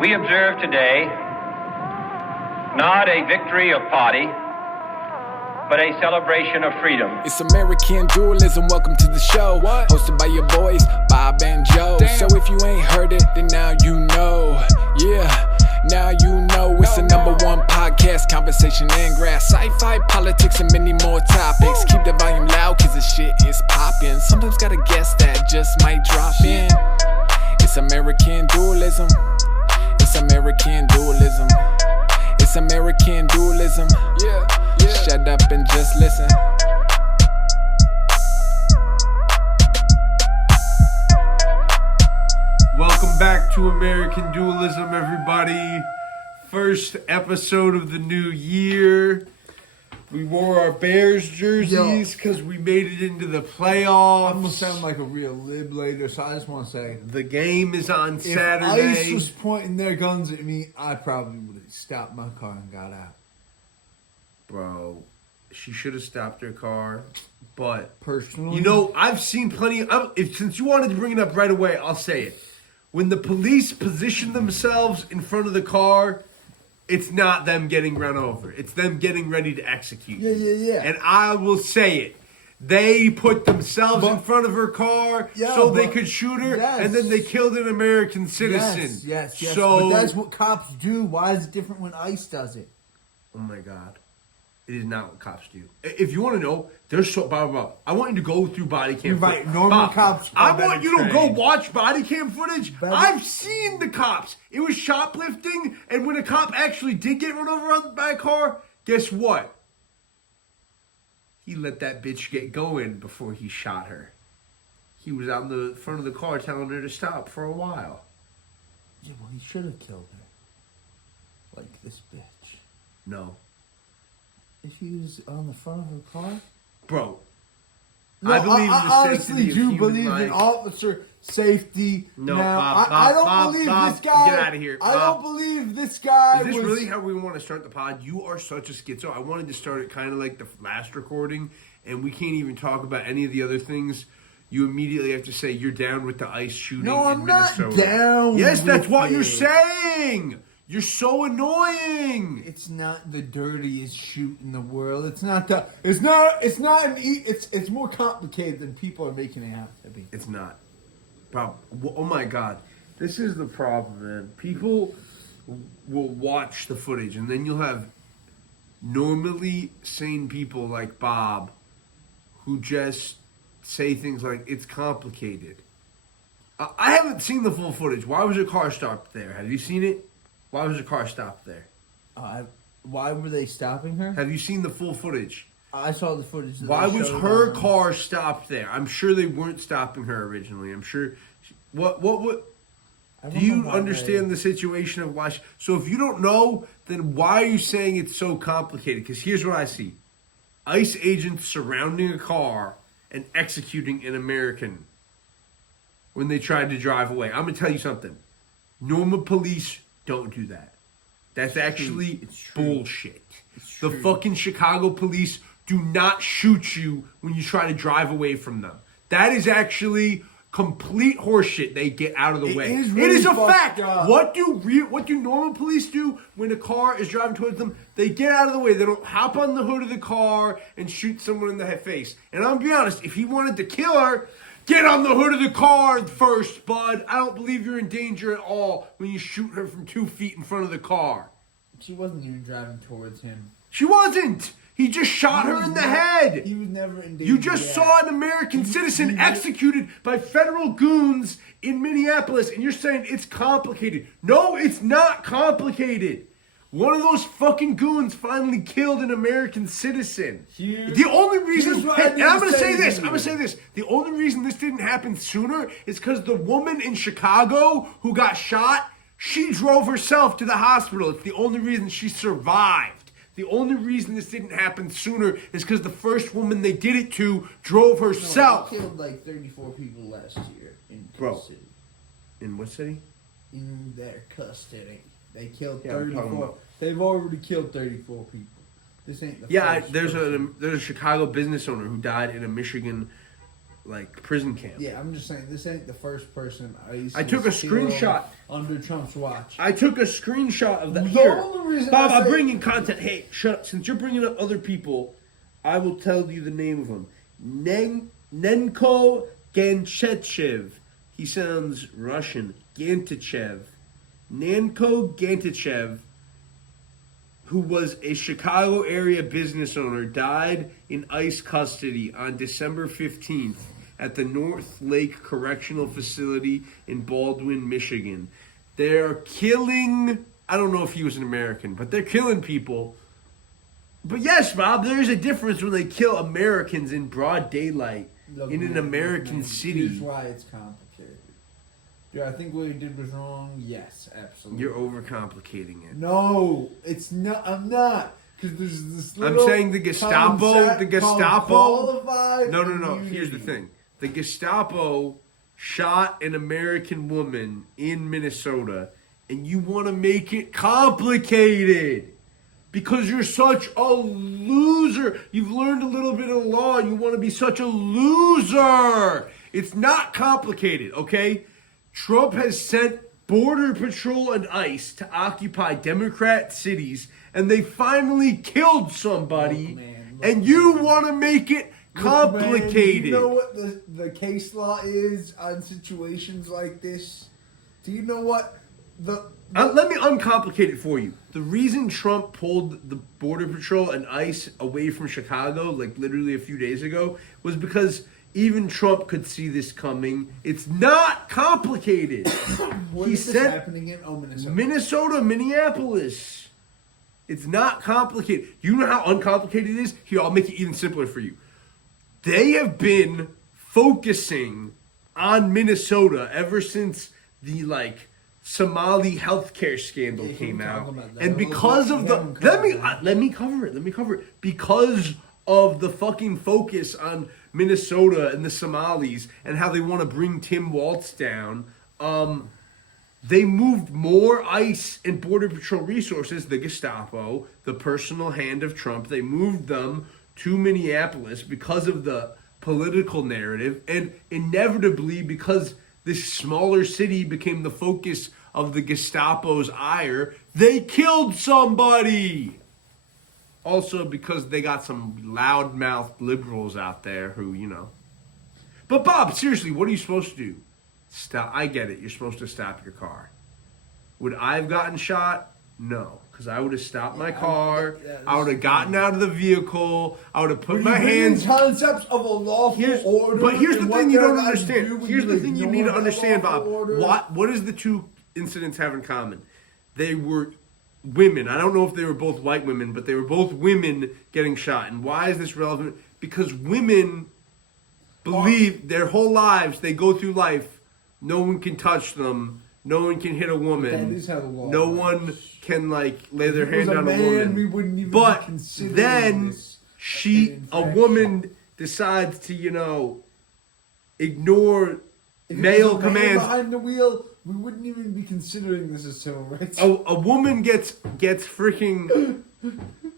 We observe today not a victory of party, but a celebration of freedom. It's American Dualism, welcome to the show. What? Hosted by your boys, Bob and Joe. Damn. So if you ain't heard it, then now you know. Yeah, now you know. It's the #1 podcast, conversation and grass, sci-fi, politics, and many more topics. Keep the volume loud, cause the shit is poppin'. Sometimes got a guest that just might drop in. It's American Dualism. It's American Dualism. It's American Dualism. Yeah. Shut up and just listen. Welcome back to American Dualism, everybody. First episode of the new year. We wore our Bears jerseys because we made it into the playoffs. I'm going to sound like a real lib later, so I just want to say, the game is on if Saturday. ICE was pointing their guns at me, I probably would have stopped my car and got out. Bro, she should have stopped her car, but Personally, you know, I've seen plenty. Since you wanted to bring it up right away, I'll say it. When the police position themselves in front of the car, it's not them getting run over. It's them getting ready to execute. Yeah. And I will say it. They put themselves in front of her car so they could shoot her, and then they killed an American citizen. Yes. So, but that's what cops do. Why is it different when ICE does it? oh my God. It is not what cops do. If you want to know, there's so Bob. I want you to go through body cam. You're right. footage. Normal Bob, cops. I are want better you to go trained. watch body cam footage. Better- I've seen the cops. It was shoplifting, and when a cop actually did get run over by a car, guess what? He let that bitch get going before he shot her. He was out in the front of the car telling her to stop for a while. Yeah, well, he should have killed her. Like this bitch. No, If he was on the front of her car? bro. No, I believe in the honestly sanctity of do human believe in life. officer safety. No, now, Bob, I don't Bob, believe Bob, this guy. get outta here, I Bob. don't believe this guy Is this was... really how we want to start the pod? You are such a schizo. I wanted to start it kind of like the last recording, and we can't even talk about any of the other things. You immediately have to say you're down with the ICE shooting No, I'm in not Minnesota. down Yes, that's with what it. you're saying. You're so annoying. It's not the dirtiest shoot in the world. It's not it's more complicated than people are making it out to be. It's not. Oh my God. This is the problem, man. People will watch the footage, and then you'll have normally sane people like Bob who just say things like, it's complicated. I haven't seen the full footage. Why was your car stopped there? Have you seen it? Why was your car stopped there? Why were they stopping her? Have you seen the full footage? I saw the footage. That Why they was showed her on- car stopped there? I'm sure they weren't stopping her originally. I'm sure. What? I Do don't you know why understand they- the situation of why? So if you don't know, then why are you saying it's so complicated? Because here's what I see: ICE agents surrounding a car and executing an American when they tried to drive away. I'm gonna tell you something. Normal police don't do that. That's actually It's true. bullshit. It's The true. fucking Chicago police do not shoot you when you try to drive away from them. That is actually complete horseshit. They get out of the It way. is It really is a fucked fact. up. What do normal police do when a car is driving towards them? They get out of the way. They don't hop on the hood of the car and shoot someone in the face. And I'll be honest, if he wanted to kill her, get on the hood of the car first, bud. I don't believe you're in danger at all when you shoot her from 2 feet in front of the car. She wasn't even driving towards him. She wasn't. He just shot her in the head. He was never in danger. You just saw an American citizen executed by federal goons in Minneapolis, and you're saying it's complicated. No, it's not complicated. One of those fucking goons finally killed an American citizen. The only reason, here's what I need and I'm to going to say say to this, you. I'm going to say this. The only reason this didn't happen sooner is because the woman in Chicago who got shot, she drove herself to the hospital. It's the only reason she survived. The only reason this didn't happen sooner is because the first woman they did it to drove herself. They killed like 34 people last year in Bro. custody. In what city? In their custody. They killed Yeah, I'm talking 34. about- They've already killed 34 people. This ain't the Yeah, first there's person. a Chicago business owner who died in a Michigan prison camp. Yeah, I'm just saying this ain't the first person I took a screenshot. under Trump's watch. I took a screenshot of that. The Here, only reason Bob, I I'm say- bringing content. Hey, shut up. Since you're bringing up other people, I will tell you the name of him. Nenko Ganchechev. He sounds Russian. Gantichev. Nanko Gantichev, who was a Chicago area business owner, died in ICE custody on December 15th at the North Lake Correctional Facility in Baldwin, Michigan. They're killing, I don't know if he was an American, but they're killing people. But yes, Bob, there's a difference when they kill Americans in broad daylight Look, in an man, American city. Here's why it's complicated. Do I think what he did was wrong? Yes, absolutely. You're overcomplicating it. No, it's not. I'm not. Because there's this little I'm saying the Gestapo, concept called qualified No. immunity. Here's the thing. The Gestapo shot an American woman in Minnesota, and you want to make it complicated because you're such a loser. You've learned a little bit of law, and you want to be such a loser. It's not complicated, okay? Trump has sent Border Patrol and ICE to occupy Democrat cities, and they finally killed somebody, and you want to make it complicated. Do you know what the case law is on situations like this? Do you know what Let me uncomplicate it for you. The reason Trump pulled the Border Patrol and ICE away from Chicago, like literally a few days ago, was because even Trump could see this coming. It's not complicated. What is this happening in Minnesota, Minneapolis. It's not complicated. You know how uncomplicated it is? Here, I'll make it even simpler for you. They have been focusing on Minnesota ever since the Somali healthcare scandal came out, and because of the let me cover it because of the fucking focus on Minnesota and the Somalis and how they want to bring Tim Walz down. They moved more ICE and Border Patrol resources, the Gestapo, the personal hand of Trump. They moved them to Minneapolis because of the political narrative, and inevitably because this smaller city became the focus of the Gestapo's ire, they killed somebody. Also because they got some loudmouth liberals out there who, But Bob, seriously, what are you supposed to do? Stop. I get it. You're supposed to stop your car. Would I have gotten shot? No. Because I would have stopped my car. I would have gotten out of the vehicle. I would have put my hands. Concepts of a lawful order. But here's the thing you don't understand. Here's the thing you need to understand, Bob. What does the two incidents have in common? They were women. I don't know if they were both white women, but they were both women getting shot. And why is this relevant? Because women believe their whole lives, they go through life, no one can touch them. No one can hit a woman. That is how the law no works. one can lay their hand on a man, woman. we wouldn't even but be considering then this a woman decides to ignore if male it was a man commands. behind the wheel, we wouldn't even be considering this as civil rights. A woman gets freaking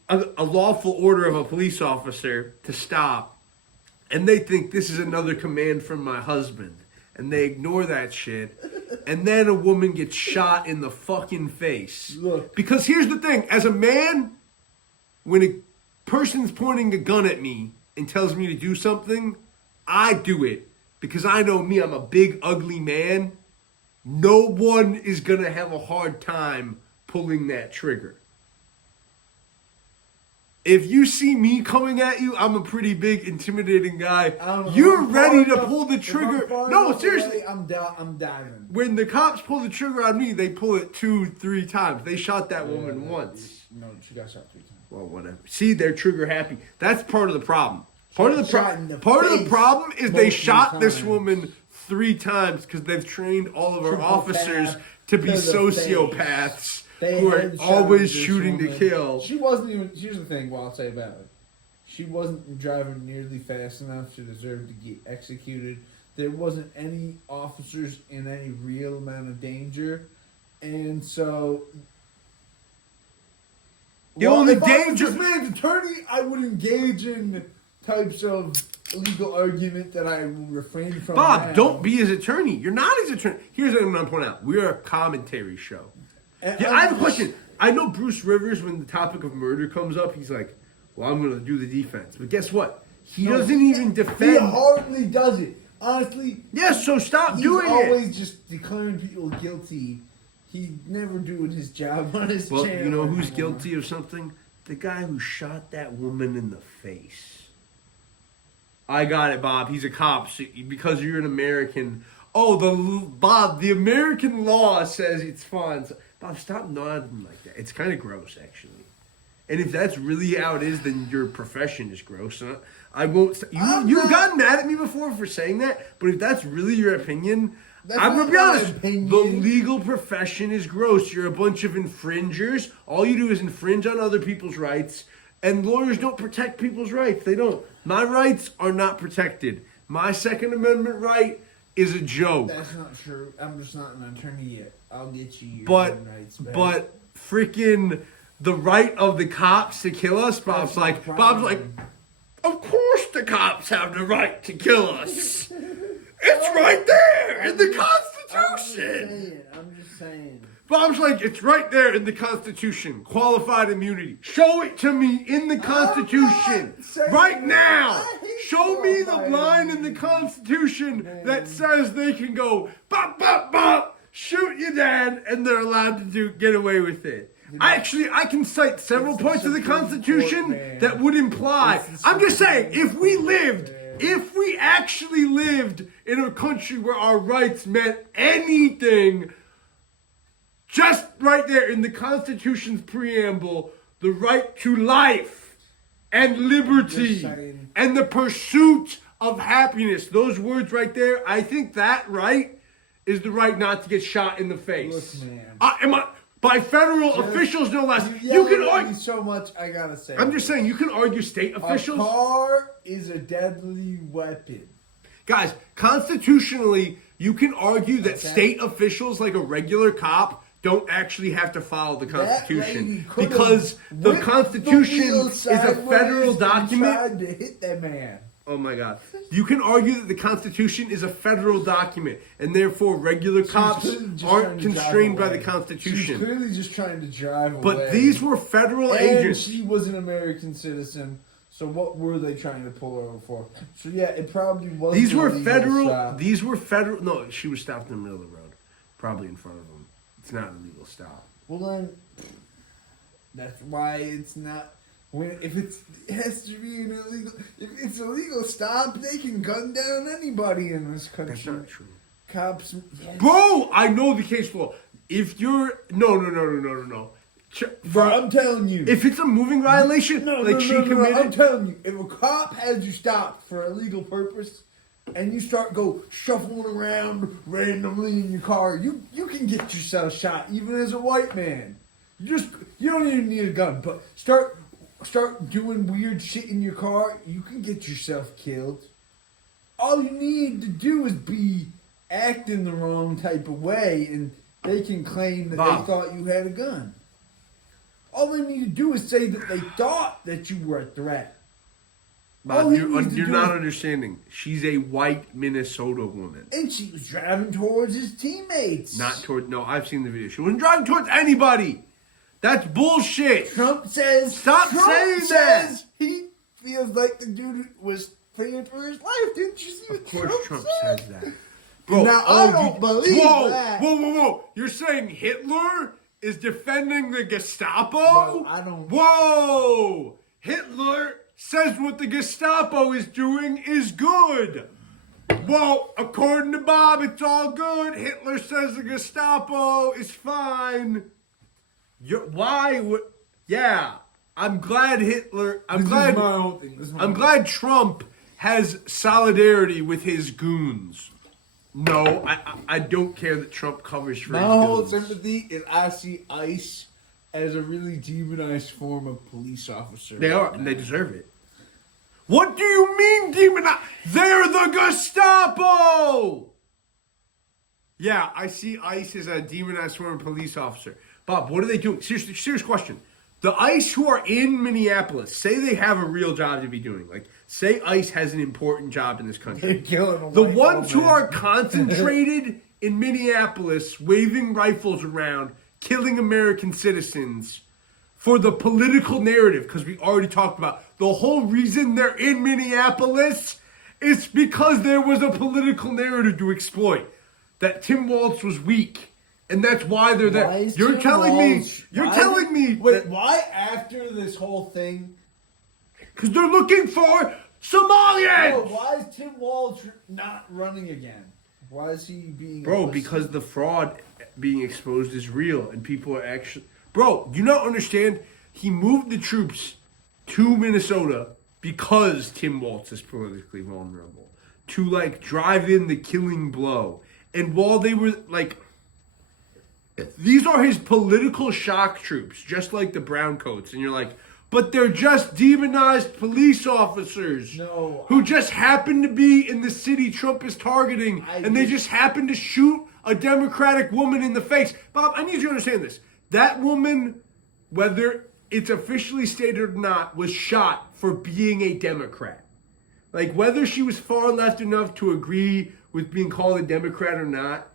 a lawful order of a police officer to stop, and they think this is another command from my husband. And they ignore that shit. And then a woman gets shot in the fucking face. Look. Because here's the thing. As a man, when a person's pointing a gun at me and tells me to do something, I do it. Because I know me, I'm a big, ugly man. No one is going to have a hard time pulling that trigger. If you see me coming at you, I'm a pretty big, intimidating guy. You're ready to pull the trigger. No, seriously. I'm diving. When the cops pull the trigger on me, they pull it 2-3 times. They shot that woman once. No, she got shot 3 times. Well, whatever. See, they're trigger happy. That's part of the problem. Part of the problem is they shot this woman 3 times because they've trained all of our officers to be sociopaths. Who are always shooting to kill. She wasn't even. Here's the thing. What I'll say about it. She wasn't driving nearly fast enough to deserve to get executed. There wasn't any officers in any real amount of danger, and so. The only if danger. I was this man's attorney, I would engage in types of legal argument that I will refrain from. Bob, now. don't be his attorney. You're not his attorney. Here's what I'm going to point out. We're a commentary show. Yeah, I have a question. I know Bruce Rivers, when the topic of murder comes up, he's like, well, I'm going to do the defense. But guess what? He doesn't even defend. He hardly does it. Honestly. Yes, so stop doing it. He's always just declaring people guilty. He's never doing his job on his channel. Well, you know who's guilty of something? The guy who shot that woman in the face. I got it, Bob. He's a cop. So because you're an American. Oh, Bob, the American law says it's fine. So, Bob, stop nodding like that. It's kind of gross, actually. And if that's really how it is, then your profession is gross. I won't. You've gotten mad at me before for saying that, but if that's really your opinion, I'm gonna be honest. The legal profession is gross. You're a bunch of infringers. All you do is infringe on other people's rights, and lawyers don't protect people's rights. They don't. My rights are not protected. My Second Amendment right is a joke. That's not true. I'm just not an attorney yet. I'll get you your rights back. But freaking the right of the cops to kill us, Bob's like, of course the cops have the right to kill us. It's right there in the Constitution. I'm just saying. Bob's like, it's right there in the Constitution. Qualified immunity. Show it to me in the Constitution. Right now. Show me the line in the Constitution that says they can go, bop, bop, bop, shoot your dad, and they're allowed to get away with it. I can cite several parts of the Constitution that would imply. I'm just saying, if we actually lived in a country where our rights meant anything, just right there in the Constitution's preamble, the right to life and liberty and the pursuit of happiness. Those words right there, I think that right is the right not to get shot in the face. Look, man. By federal officials, no less. You can argue so much. I gotta say. I'm just saying, you can argue state officials. A car is a deadly weapon. Guys, constitutionally, you can argue that state officials, like a regular cop, don't actually have to follow the Constitution because the Constitution is a federal document. Tried to hit that man. Oh my God. You can argue that the Constitution is a federal document, and therefore regular cops aren't constrained by the Constitution. She's clearly just trying to drive away. But these were federal agents. And she was an American citizen, so what were they trying to pull her over for? So yeah, it probably wasn't. These were federal. No, she was stopped in the middle of the road, probably in front of them. It's not an illegal stop. Well then, that's why it's not. If it has to be an illegal, if it's a legal stop, they can gun down anybody in this country. That's not true. Cops, yes. Bro, I know the case law. If you're no. Bro, I'm telling you. If it's a moving violation, committed. I'm telling you, if a cop has you stopped for a legal purpose, and you start shuffling around randomly in your car, you can get yourself shot, even as a white man. You don't even need a gun, but start doing weird shit in your car, you can get yourself killed. All you need to do is be acting the wrong type of way, and they can claim that they thought you had a gun. All they need to do is say that they thought that you were a threat. Bob, you're not understanding. She's a white Minnesota woman. And she was driving towards his teammates. No, I've seen the video. She wasn't driving towards anybody. That's bullshit. Trump says he feels like the dude was fleeing for his life. Didn't you see what Trump says that? Bro, now, I don't believe that. Whoa. You're saying Hitler is defending the Gestapo? No, I don't. Whoa! Hitler says what the Gestapo is doing is good. Well, according to Bob, it's all good. Hitler says the Gestapo is fine. Yeah, I'm glad Hitler. I'm glad Trump has solidarity with his goons. No, I don't care that Trump covers for his goons. My whole sympathy is I see ICE as a really demonized form of police officer. They are, and they deserve it. What do you mean demonized? They're the Gestapo! Yeah, I see ICE as a demonized form of police officer. Bob, what are they doing? Serious question. The ICE who are in Minneapolis, say they have a real job to be doing. Like, say ICE has an important job in this country. They're killing a The white ones who woman. are concentrated in Minneapolis, waving rifles around, killing American citizens for the political narrative, because we already talked about the whole reason they're in Minneapolis is because there was a political narrative to exploit. That Tim Walz was weak. And that's why they're there. Why is You're Tim telling Walz- me. Wait, why after this whole thing? Because they're looking for Somalians. Bro, why is Tim Walz not running again? Why is he being? Bro, because the fraud being exposed is real, and people are actually. Bro, do you not understand? He moved the troops to Minnesota because Tim Walz is politically vulnerable to like drive in the killing blow, and while they were like. These are his political shock troops, just like the browncoats. And you're like, but they're just demonized police officers who just happen to be in the city Trump is targeting. And they just happen to shoot a Democratic woman in the face. Bob, I need you to understand this. That woman, whether it's officially stated or not, was shot for being a Democrat. Like, whether she was far left enough to agree with being called a Democrat or not,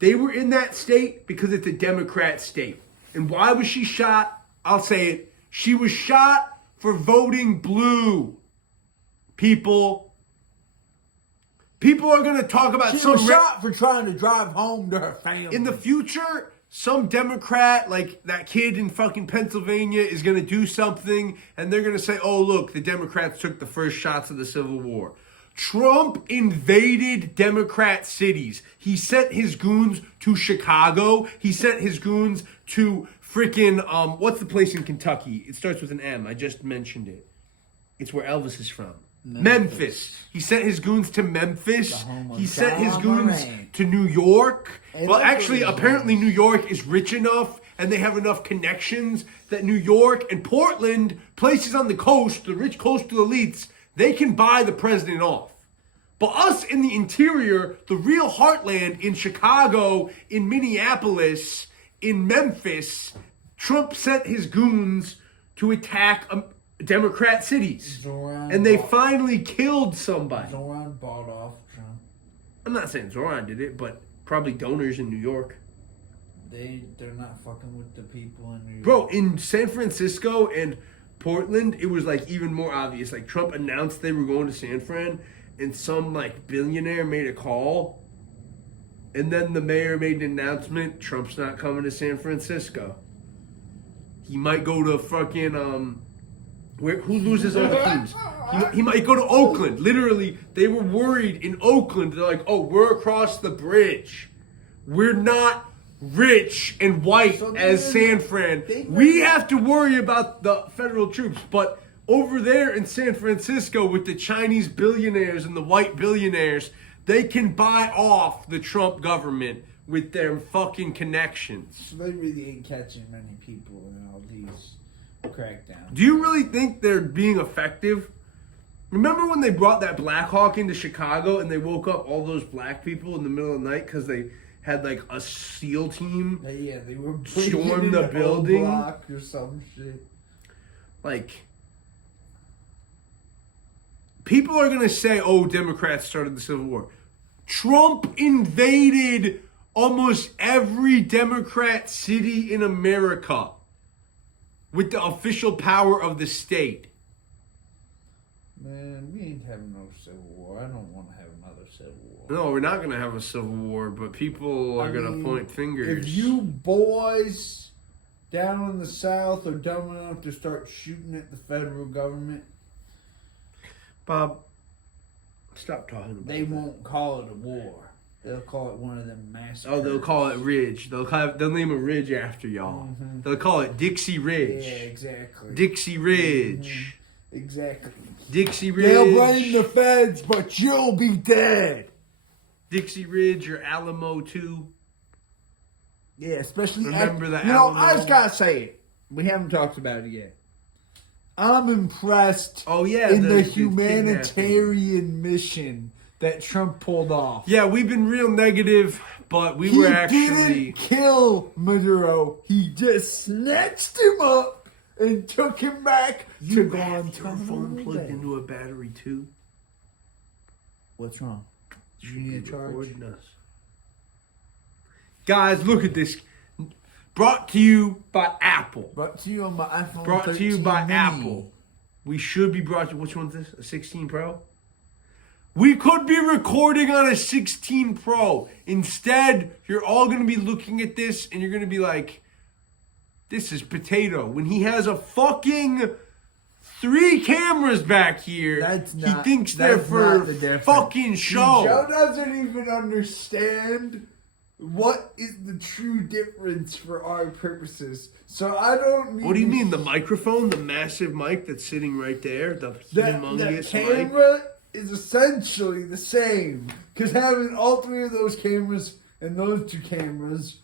they were in that state because it's a Democrat state. And why was she shot? I'll say it. She was shot for voting blue. People are going to talk about She was shot for trying to drive home to her family. in the future, some Democrat, like that kid in fucking Pennsylvania, is going to do something, and they're going to say, oh, look, the Democrats took the first shots of the Civil War. Trump invaded Democrat cities. He sent his goons to Chicago. He sent his goons to freaking, what's the place in Kentucky? It starts with an M. I just mentioned it. It's where Elvis is from. Memphis. He sent his goons to Memphis. He sent his goons to New York. Well, actually, apparently New York is rich enough and they have enough connections that New York and Portland, places on the coast, the rich coastal elites, they can buy the president off. But us in the interior, the real heartland in Chicago, in Minneapolis, in Memphis, Trump sent his goons to attack Democrat cities. And they finally killed somebody. Zoran bought off Trump. I'm not saying Zoran did it, but probably donors in New York. They're not fucking with the people in New York. Bro, in San Francisco and Portland, it was like even more obvious. Like Trump announced they were going to San Fran, and some like billionaire made a call, and then the mayor made an announcement: Trump's not coming to San Francisco. He might go to fucking who loses all the teams? He might go to Oakland. Literally, they were worried in Oakland. They're like, oh, we're across the bridge. We're not rich and white as San Fran. We have to worry about the federal troops. But over there in San Francisco with the Chinese billionaires and the white billionaires, they can buy off the Trump government with their fucking connections. So they really ain't catching many people in all these crackdowns. Do you really think they're being effective? Remember when they brought that Black Hawk into Chicago and they woke up all those black people in the middle of the night because they had like a SEAL team They were storm the building block or some shit. Like, people are gonna say, "Oh, Democrats started the Civil War." Trump invaded almost every Democrat city in America with the official power of the state. Man, we ain't having no Civil War. I don't want to have another Civil War. No, we're not going to have a Civil War, but people are going to point fingers. If you boys down in the South are dumb enough to start shooting at the federal government, Bob, stop talking about they that. won't call it a war. They'll call it one of them massacres. Oh, they'll call it Ridge. They'll name a ridge after y'all. Mm-hmm. They'll call it Dixie Ridge. Yeah, exactly. Dixie Ridge. Exactly. Dixie Ridge. They'll blame the feds, but you'll be dead. Dixie Ridge or Alamo 2. Yeah, especially Remember the You know, Alamo? I just gotta say it. We haven't talked about it yet. I'm impressed Oh, yeah. in the kidnapping. humanitarian mission that Trump pulled off. Yeah, we've been real negative, but we He were actually... didn't kill Maduro. He just snatched him up and took him back to You have your Guantanamo phone plugged Bay. into a battery too? What's wrong? You You need a be charge? recording us. Guys, look at this. Brought to you by Apple. Brought to you on my iPhone. Brought to you 13 by mini. Apple. We should be brought to which one's this? A 16 Pro? We could be recording on a 16 Pro. Instead, you're all going to be looking at this and you're going to be like, this is potato. When he has a fucking 3 cameras back here, he thinks they're for fucking show. Joe doesn't even understand what is the true difference for our purposes. So I don't need. What do you mean? The microphone? The massive mic that's sitting right there? The humongous the mic? camera is essentially the same. Because having all 3 of those cameras and those 2 cameras,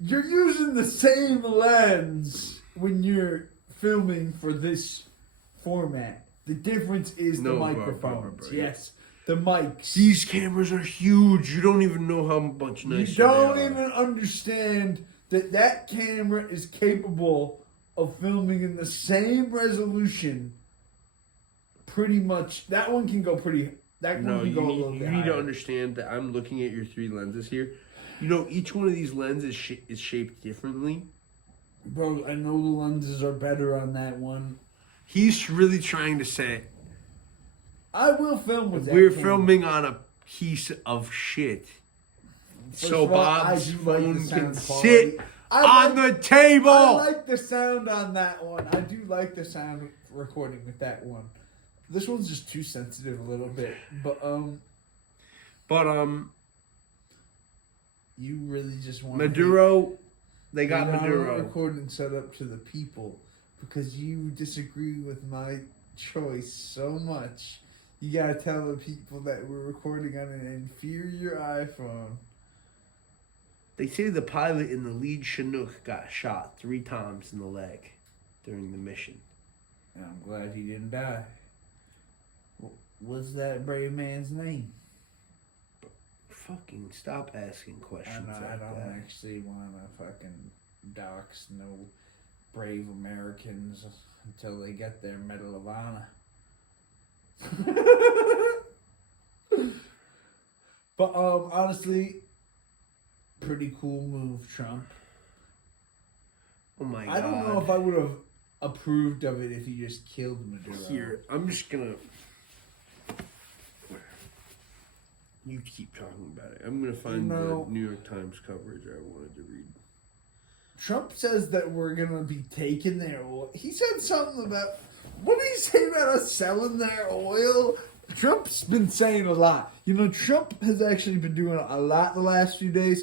you're using the same lens when you're filming for this format. The difference is the microphones. Yes, the mics. These cameras are huge. You don't even know how much nicer You don't they are. even understand that camera is capable of filming in the same resolution. Pretty much, that one can go pretty. That one No, can go a you little need bit to higher. understand that I'm looking at your 3 lenses here. You know, each one of these lenses is shaped differently. Bro, I know the lenses are better on that one. He's really trying to say I will film with that we're camera. filming on a piece of shit. First So of all, I Bob's do like phone the can sound quality. sit on the table. I like the sound on that one. I do like the sound recording with that one. This one's just too sensitive a little bit. But you really just want Maduro, they got a Maduro. recording set up to the people because you disagree with my choice so much. You gotta tell the people that we're recording on an inferior iPhone. They say the pilot in the lead Chinook got shot 3 times in the leg during the mission. And I'm glad he didn't die. What's that brave man's name? Fucking stop asking questions I like don't that. actually want to fucking dox no brave Americans until they get their Medal of Honor. But honestly, pretty cool move, Trump. Oh my god. I don't know if I would have approved of it if he just killed Maduro. Here, I'm just gonna. You keep talking about it. I'm gonna find the New York Times coverage I wanted to read. Trump says that we're gonna be taking their oil. He said something about, what did he say about us selling their oil? Trump's been saying a lot. You know, Trump has actually been doing a lot the last few days,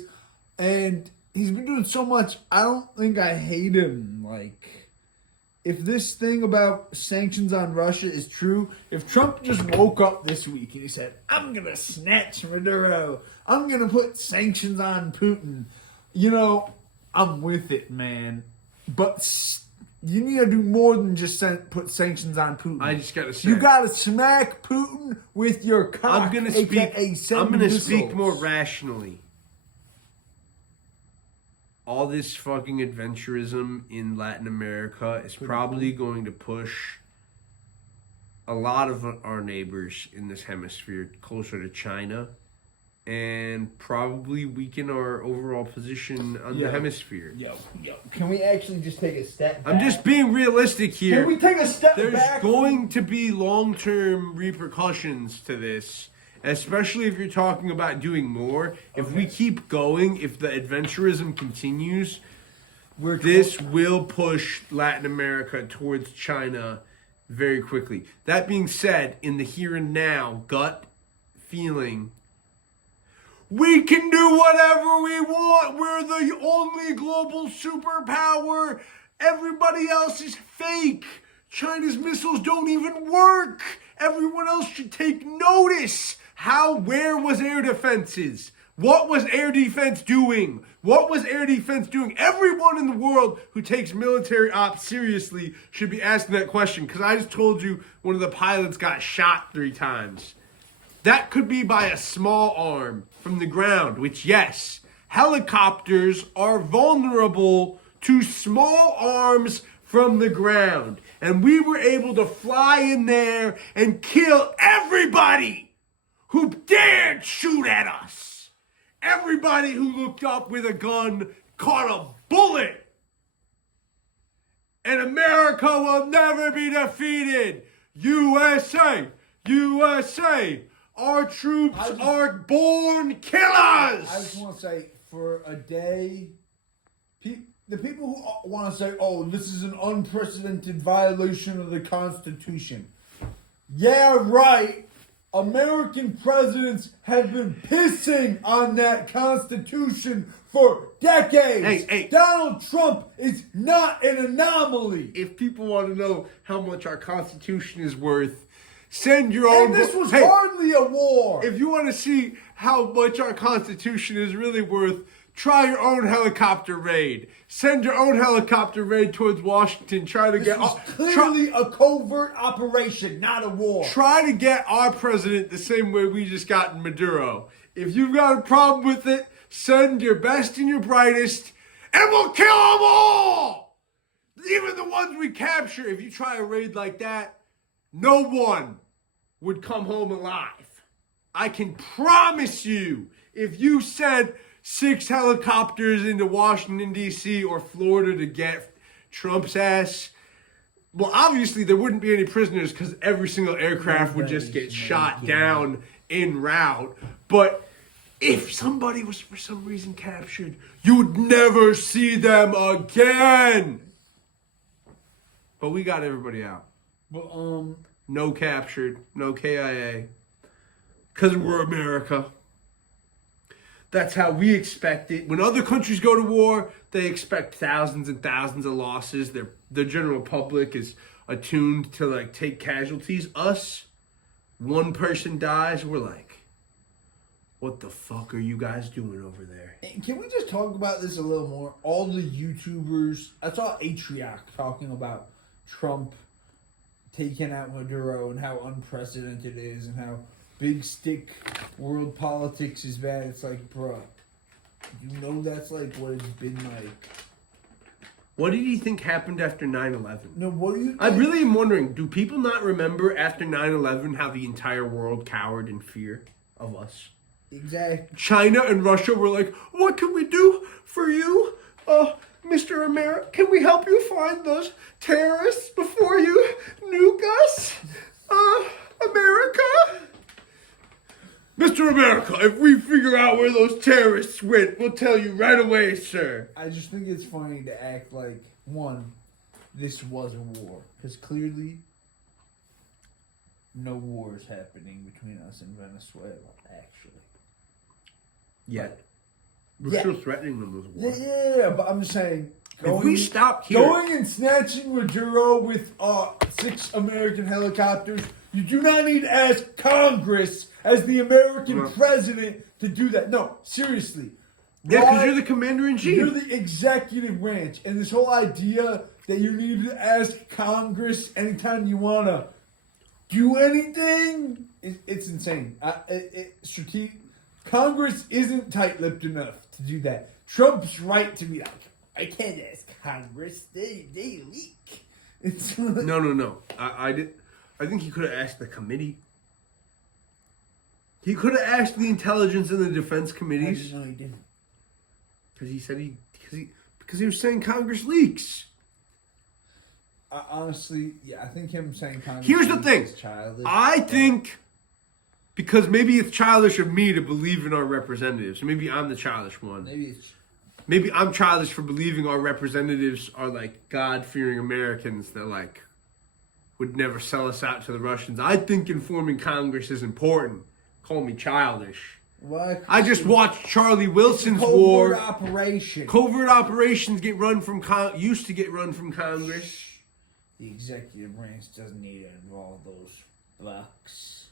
and he's been doing so much. I don't think I hate him. Like, if this thing about sanctions on Russia is true, if Trump just woke up this week and he said, I'm gonna snatch Maduro, I'm gonna put sanctions on Putin, you know, I'm with it, man. But you need to do more than just put sanctions on Putin. I just gotta say, you gotta smack Putin with your cock. I'm gonna speak more rationally. All this fucking adventurism in Latin America is probably going to push a lot of our neighbors in this hemisphere closer to China and probably weaken our overall position on the hemisphere. Yo. Can we actually just take a step back? I'm just being realistic here. Can we take a step There's back? going to be long-term repercussions to this, especially if you're talking about doing more. If we keep going, if the adventurism continues, this will push Latin America towards China very quickly. That being said, in the here and now, gut feeling, we can do whatever we want. We're the only global superpower. Everybody else is fake. China's missiles don't even work. Everyone else should take notice. Where was air defenses? What was air defense doing? What was air defense doing? Everyone in the world who takes military ops seriously should be asking that question, because I just told you one of the pilots got shot 3 times. That could be by a small arm from the ground, which, yes, helicopters are vulnerable to small arms from the ground. And we were able to fly in there and kill everybody who dared shoot at us. Everybody who looked up with a gun caught a bullet. And America will never be defeated. USA, USA. Our troops are born killers. I just want to say, for a day, the people who want to say, oh, this is an unprecedented violation of the Constitution. Yeah, right. American presidents have been pissing on that Constitution for decades. Hey. Donald Trump is not an anomaly. If people want to know how much our Constitution is worth, send your own. And this was hardly a war. If you want to see how much our Constitution is really worth, try your own helicopter raid. Send your own helicopter raid towards Washington. Try to This get was clearly a covert operation, not a war. Try to get our president the same way we just got Maduro. If you've got a problem with it, send your best and your brightest, and we'll kill them all. Even the ones we capture. If you try a raid like that, no one would come home alive. I can promise you, if you sent 6 helicopters into Washington, D.C. or Florida to get Trump's ass, well, obviously there wouldn't be any prisoners because every single aircraft would just get shot down en route. But if somebody was for some reason captured, you would never see them again. But we got everybody out. But, No captured, no KIA. Because we're America. That's how we expect it. When other countries go to war, they expect thousands and thousands of losses. The general public is attuned to like take casualties. Us, one person dies, we're like, what the fuck are you guys doing over there? and can we just talk about this a little more? All the YouTubers, I saw Atrioc talking about Trump taking out Maduro and how unprecedented it is and how big stick world politics is bad. It's like, bro, you know that's like what it's been like. What did you think happened after 9/11? No, what do you think? I really am wondering, do people not remember after 9/11 how the entire world cowered in fear of us? Exactly. China and Russia were like, what can we do for you? Mr. America, can we help you find those terrorists before you nuke us? America? Mr. America, if we figure out where those terrorists went, we'll tell you right away, sir. I just think it's funny to act like, one, this was a war. Because clearly, no war is happening between us and Venezuela, actually. Yet. We're still threatening them with war. Yeah, but I'm just saying. If we stopped here... Going and snatching Maduro with 6 American helicopters, you do not need to ask Congress as the American president to do that. No, seriously. Yeah, because you're the commander-in-chief. You're the executive branch. And this whole idea that you need to ask Congress anytime you want to do anything, it's insane. Congress isn't tight-lipped enough to do that. Trump's right to be like, I can't ask Congress. They leak. It's No. I think he could have asked the committee. He could have asked the intelligence and the defense committees. No, he didn't. Because he said because he was saying Congress leaks. Honestly, yeah, I think him saying Congress. Here's the thing. Is childish. I think because maybe it's childish of me to believe in our representatives. Maybe I'm the childish one. Maybe I'm childish for believing our representatives are like God-fearing Americans that like would never sell us out to the Russians. I think informing Congress is important. Call me childish. Why? I just watched Charlie Wilson's war. Covert operation. Covert operations get run from used to get run from Congress. The executive branch doesn't need to involve those blocks.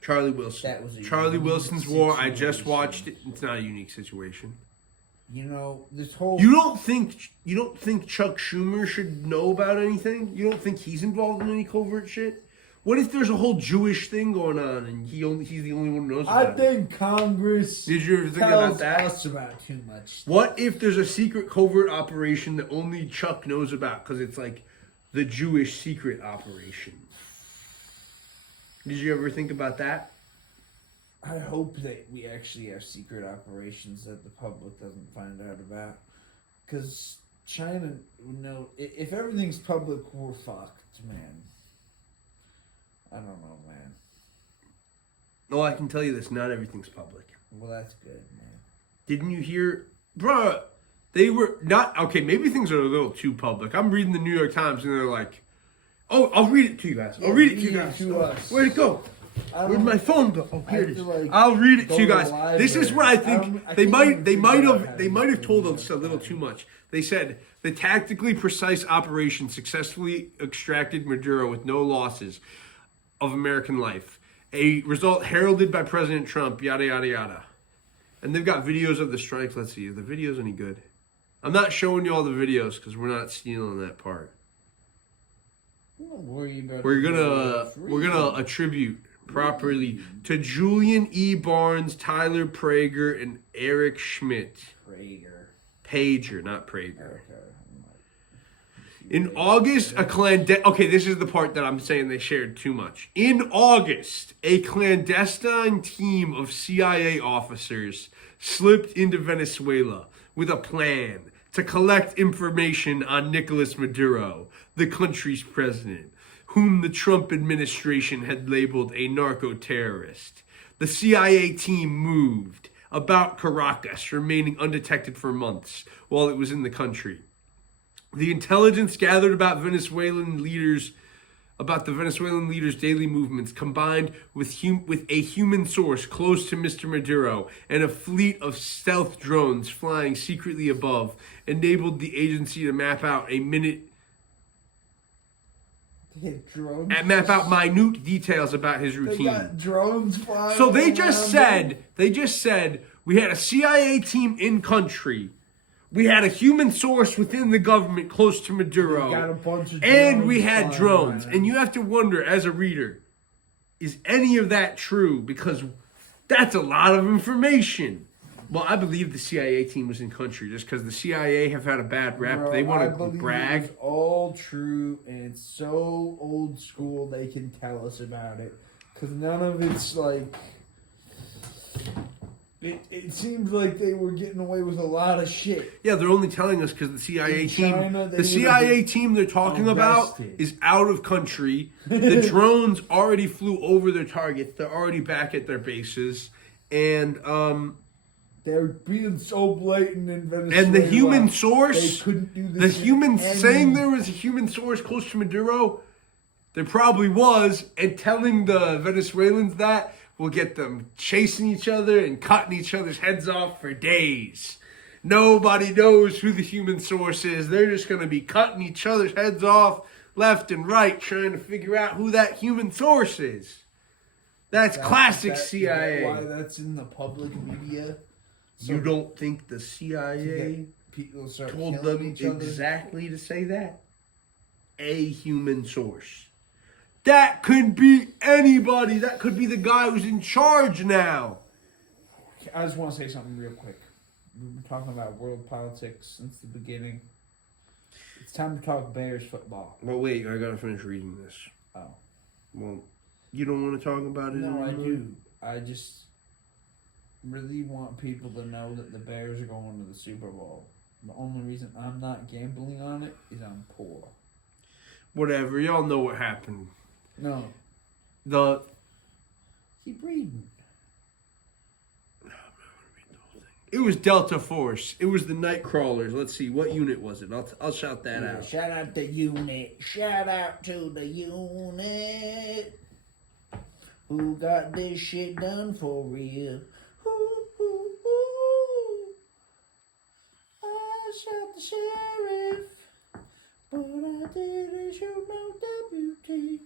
Charlie Wilson. That was a Charlie Wilson's war. I situation. just watched it. It's not a unique situation. You know, this whole... You don't think Chuck Schumer should know about anything? You don't think he's involved in any covert shit? What if there's a whole Jewish thing going on and he's the only one who knows about it? I think Congress Did you ever think about tells that? us about too much. What if there's a secret covert operation that only Chuck knows about because it's like the Jewish secret operation? Did you ever think about that? I hope that we actually have secret operations that the public doesn't find out about. Because China, if everything's public, we're fucked, man. I don't know, man. Oh, I can tell you this, not everything's public. Well, that's good, man. Didn't you hear, bruh, they were not, okay, maybe things are a little too public. I'm reading the New York Times and they're like, oh, I'll read it to you guys. I'll read it to you guys. Where'd it go? Where'd my phone go? Oh, here it is. I'll read it to you guys. This is where I think they might have told us a little too much. They said the tactically precise operation successfully extracted Maduro with no losses of American life. A result heralded by President Trump, yada, yada, yada. And they've got videos of the strikes. Let's see, are the videos any good? I'm not showing you all the videos because we're not stealing that part. Don't worry about We're gonna attribute properly to Julian E. Barnes, Tyler Prager, and Eric Schmidt. Pager, not Prager. In August, okay, this is the part that I'm saying they shared too much. In August, a clandestine team of CIA officers slipped into Venezuela with a plan to collect information on Nicolas Maduro, the country's president, whom the Trump administration had labeled a narco-terrorist. The CIA team moved about Caracas, remaining undetected for months while it was in the country. The intelligence gathered about the Venezuelan leaders' daily movements, combined with a human source close to Mr. Maduro and a fleet of stealth drones flying secretly above, enabled the agency to map out minute details about his routine. They got drones flying. So they just said we had a CIA team in country. We had a human source within the government close to Maduro. We got a bunch of and we had drones. around. And you have to wonder, as a reader, is any of that true? Because that's a lot of information. Well, I believe the CIA team was in country just because the CIA have had a bad rep. Bro, They want to It's brag. all true, and it's so old school they can tell us about it. Because none of it's like... It seems like they were getting away with a lot of shit. Yeah, they're only telling us because the CIA In team, China, they the CIA would've team they're talking about invested. is out of country. The drones already flew over their targets. They're already back at their bases, and They're being so blatant in Venezuela. and the human They source, couldn't do the this. human saying there was a human source close to Maduro, there probably was, and telling the Venezuelans that will get them chasing each other and cutting each other's heads off for days. Nobody knows who the human source is. They're just going to be cutting each other's heads off left and right, trying to figure out who that human source is. That's classic CIA. Why that's in the public media? You don't think the CIA People start told killing them each other? exactly to say that? A human source. That could be anybody. That could be the guy who's in charge now. I just want to say something real quick. We've been talking about world politics since the beginning. It's time to talk Bears football. Well, wait, I gotta finish reading this. Oh. Well, you don't want to talk about it No, I anymore? do. I just really want people to know that the Bears are going to the Super Bowl. The only reason I'm not gambling on it is I'm poor. Whatever, y'all know what happened. No. Keep reading. It was Delta Force. It was the Nightcrawlers. Let's see, what unit was it? I'll shout that out. Shout out to unit. Shout out to the unit. Who got this shit done for real? Ooh, ooh, ooh. I shot the sheriff, but I didn't shoot no deputy.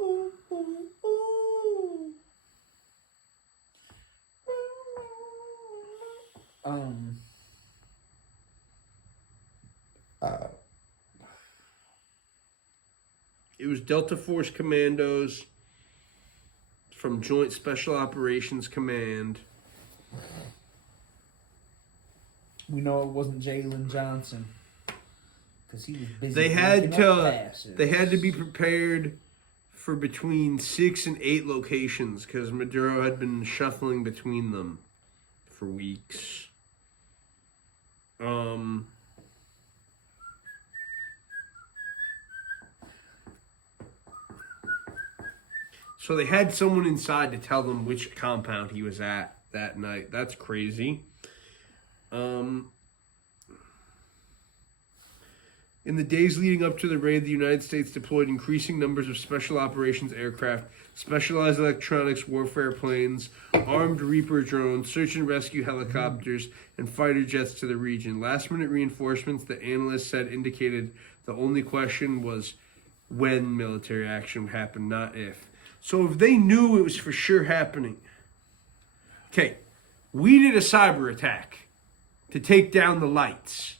Ooh, ooh, ooh. It was Delta Force Commandos. from Joint Special Operations Command. We know it wasn't Jalen Johnson because he was busy. They had to be prepared for between 6 and 8 locations because Maduro had been shuffling between them for weeks. So they had someone inside to tell them which compound he was at that night. That's crazy. In the days leading up to the raid, the United States deployed increasing numbers of special operations aircraft, specialized electronics warfare planes, armed Reaper drones, search and rescue helicopters, and fighter jets to the region. Last-minute reinforcements, the analysts said, indicated the only question was when military action would happen, not if. So if they knew it was for sure happening. Okay, we did a cyber attack to take down the lights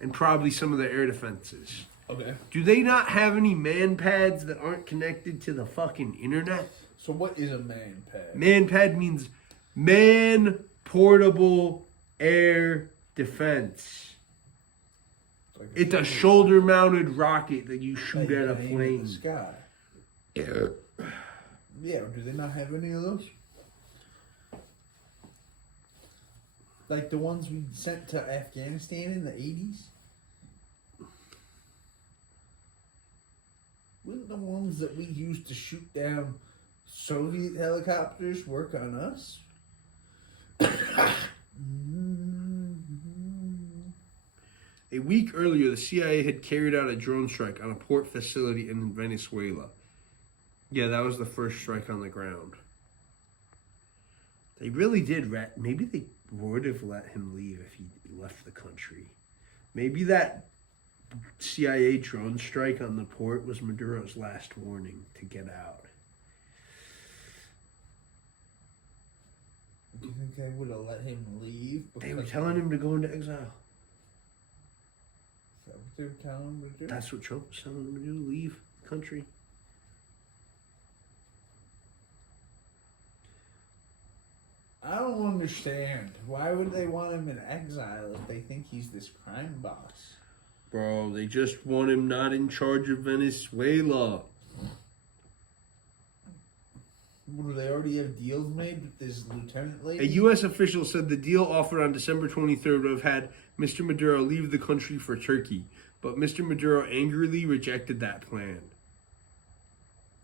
and probably some of the air defenses. Okay. Do they not have any man pads that aren't connected to the fucking internet? So what is a man pad? Man pad means man portable air defense. It's a shoulder-mounted rocket that you shoot at a plane. In the sky. Yeah, do they not have any of those? Like the ones we sent to Afghanistan in the 80s? Wouldn't the ones that we used to shoot down Soviet helicopters work on us? A week earlier, the CIA had carried out a drone strike on a port facility in Venezuela. Yeah, that was the first strike on the ground. They really did maybe they would have let him leave if he left the country. Maybe that CIA drone strike on the port was Maduro's last warning to get out. Do you think they would have let him leave? They were telling him to go into exile. Is that what they were telling him to do? That's what Trump was telling him to do, leave the country. I don't understand. Why would they want him in exile if they think he's this crime boss? Bro, they just want him not in charge of Venezuela. Do they already have deals made with this lieutenant lady? A U.S. official said the deal offered on December 23rd would have had Mr. Maduro leave the country for Turkey, but Mr. Maduro angrily rejected that plan.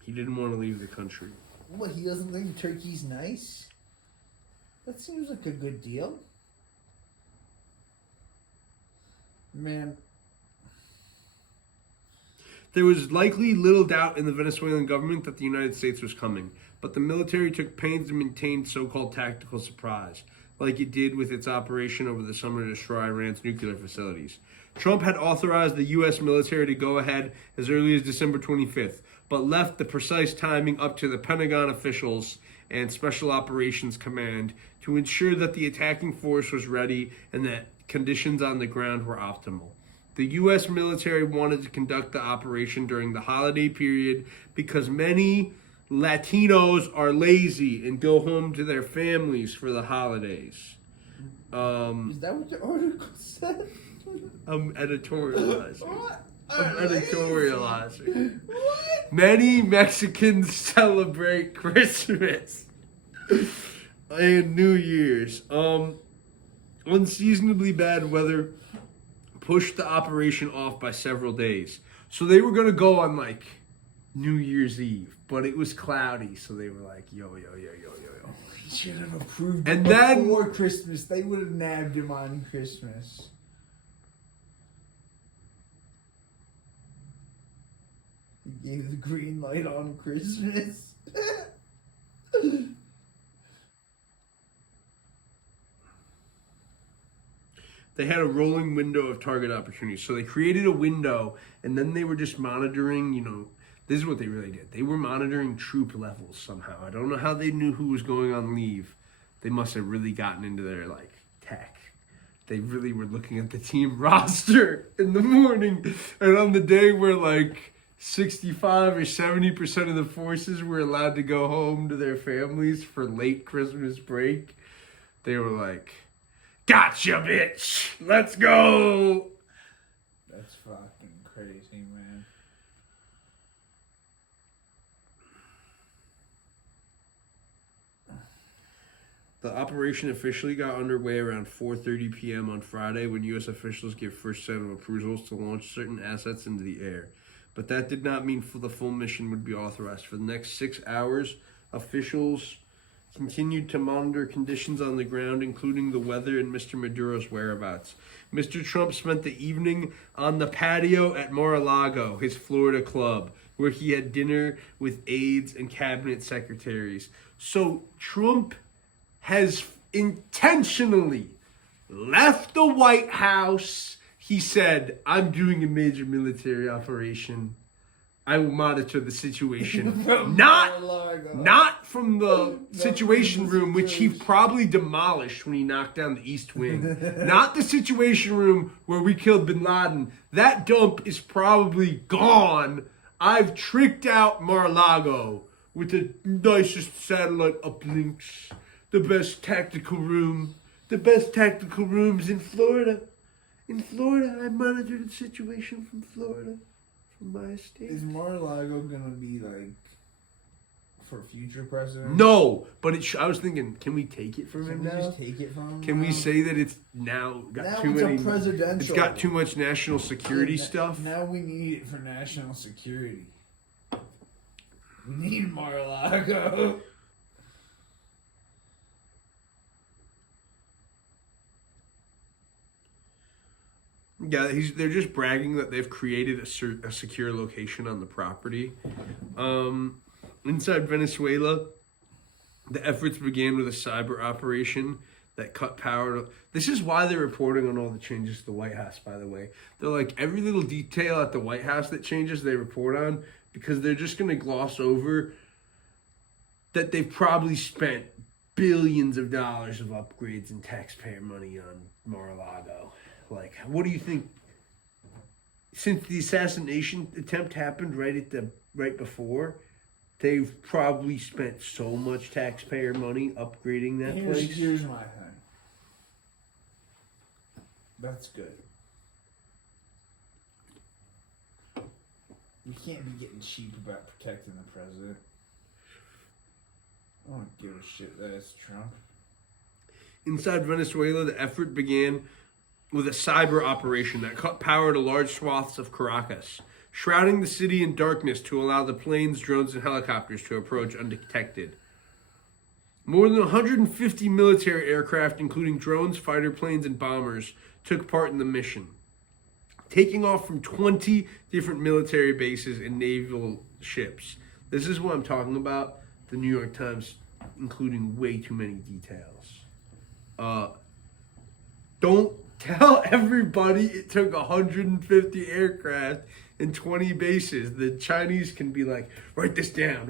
He didn't want to leave the country. What, he doesn't think Turkey's nice? That seems like a good deal. Man. There was likely little doubt in the Venezuelan government that the United States was coming, but the military took pains to maintain so-called tactical surprise, like it did with its operation over the summer to destroy Iran's nuclear facilities. Trump had authorized the U.S. military to go ahead as early as December 25th, but left the precise timing up to the Pentagon officials and Special Operations Command to ensure that the attacking force was ready and that conditions on the ground were optimal. The U.S. military wanted to conduct the operation during the holiday period because many Latinos are lazy and go home to their families for the holidays. Is that what the article said? I'm editorializing. What? I'm editorializing. What? Many Mexicans celebrate Christmas and New Year's. Unseasonably bad weather pushed the operation off by several days. So they were going to go on like New Year's Eve, but it was cloudy, so they were like, yo. He should have approved and it then, before Christmas. They would have nabbed him on Christmas. He gave the green light on Christmas. they had a rolling window of target opportunities. So they created a window, and then they were just monitoring, this is what they really did. They were monitoring troop levels somehow. I don't know how they knew who was going on leave. They must have really gotten into their, tech. They really were looking at the team roster in the morning. And on the day where, 65 or 70% of the forces were allowed to go home to their families for late Christmas break. They were like, "Gotcha, bitch! Let's go!" That's fucking crazy, man. The operation officially got underway around 4:30 p.m. on Friday when U.S. officials gave first set of approvals to launch certain assets into the air. But that did not mean the full mission would be authorized. For the next 6 hours, officials continued to monitor conditions on the ground, including the weather and Mr. Maduro's whereabouts. Mr. Trump spent the evening on the patio at Mar-a-Lago, his Florida club, where he had dinner with aides and cabinet secretaries. So Trump has intentionally left the White House. He said, "I'm doing a major military operation. I will monitor the situation." Not from the Situation Room, which he probably demolished when he knocked down the East Wing. Not the Situation Room where we killed Bin Laden. That dump is probably gone. I've tricked out Mar-a-Lago with the nicest satellite uplinks. The best tactical room. The best tactical rooms in Florida. In Florida, I monitor the situation from Florida. From my estate. Is Mar-a-Lago gonna be like for future president? No, but I was thinking, can we take it from him Can we now? just take it from him? Can we now? say that it's now got Now too it's many? a presidential. It's got too much national security Yeah, stuff. Now we need it for national security. We need Mar-a-Lago. Yeah, they're just bragging that they've created a secure location on the property. Inside Venezuela, the efforts began with a cyber operation that cut power. This is why they're reporting on all the changes to the White House, by the way. They're like, every little detail at the White House that changes, they report on, because they're just going to gloss over that they've probably spent billions of dollars of upgrades and taxpayer money on Mar-a-Lago. Like, what do you think? Since the assassination attempt happened right before, they've probably spent so much taxpayer money upgrading that place. Here's my thing. That's good. You can't be getting cheap about protecting the president. I don't give a shit that it's Trump. Inside Venezuela, the effort began with a cyber operation that cut power to large swaths of Caracas, shrouding the city in darkness to allow the planes, drones, and helicopters to approach undetected. More than 150 military aircraft, including drones, fighter planes, and bombers, took part in the mission, taking off from 20 different military bases and naval ships. This is what I'm talking about. The New York Times including way too many details. Don't tell everybody it took 150 aircraft and 20 bases. The Chinese can be like, write this down.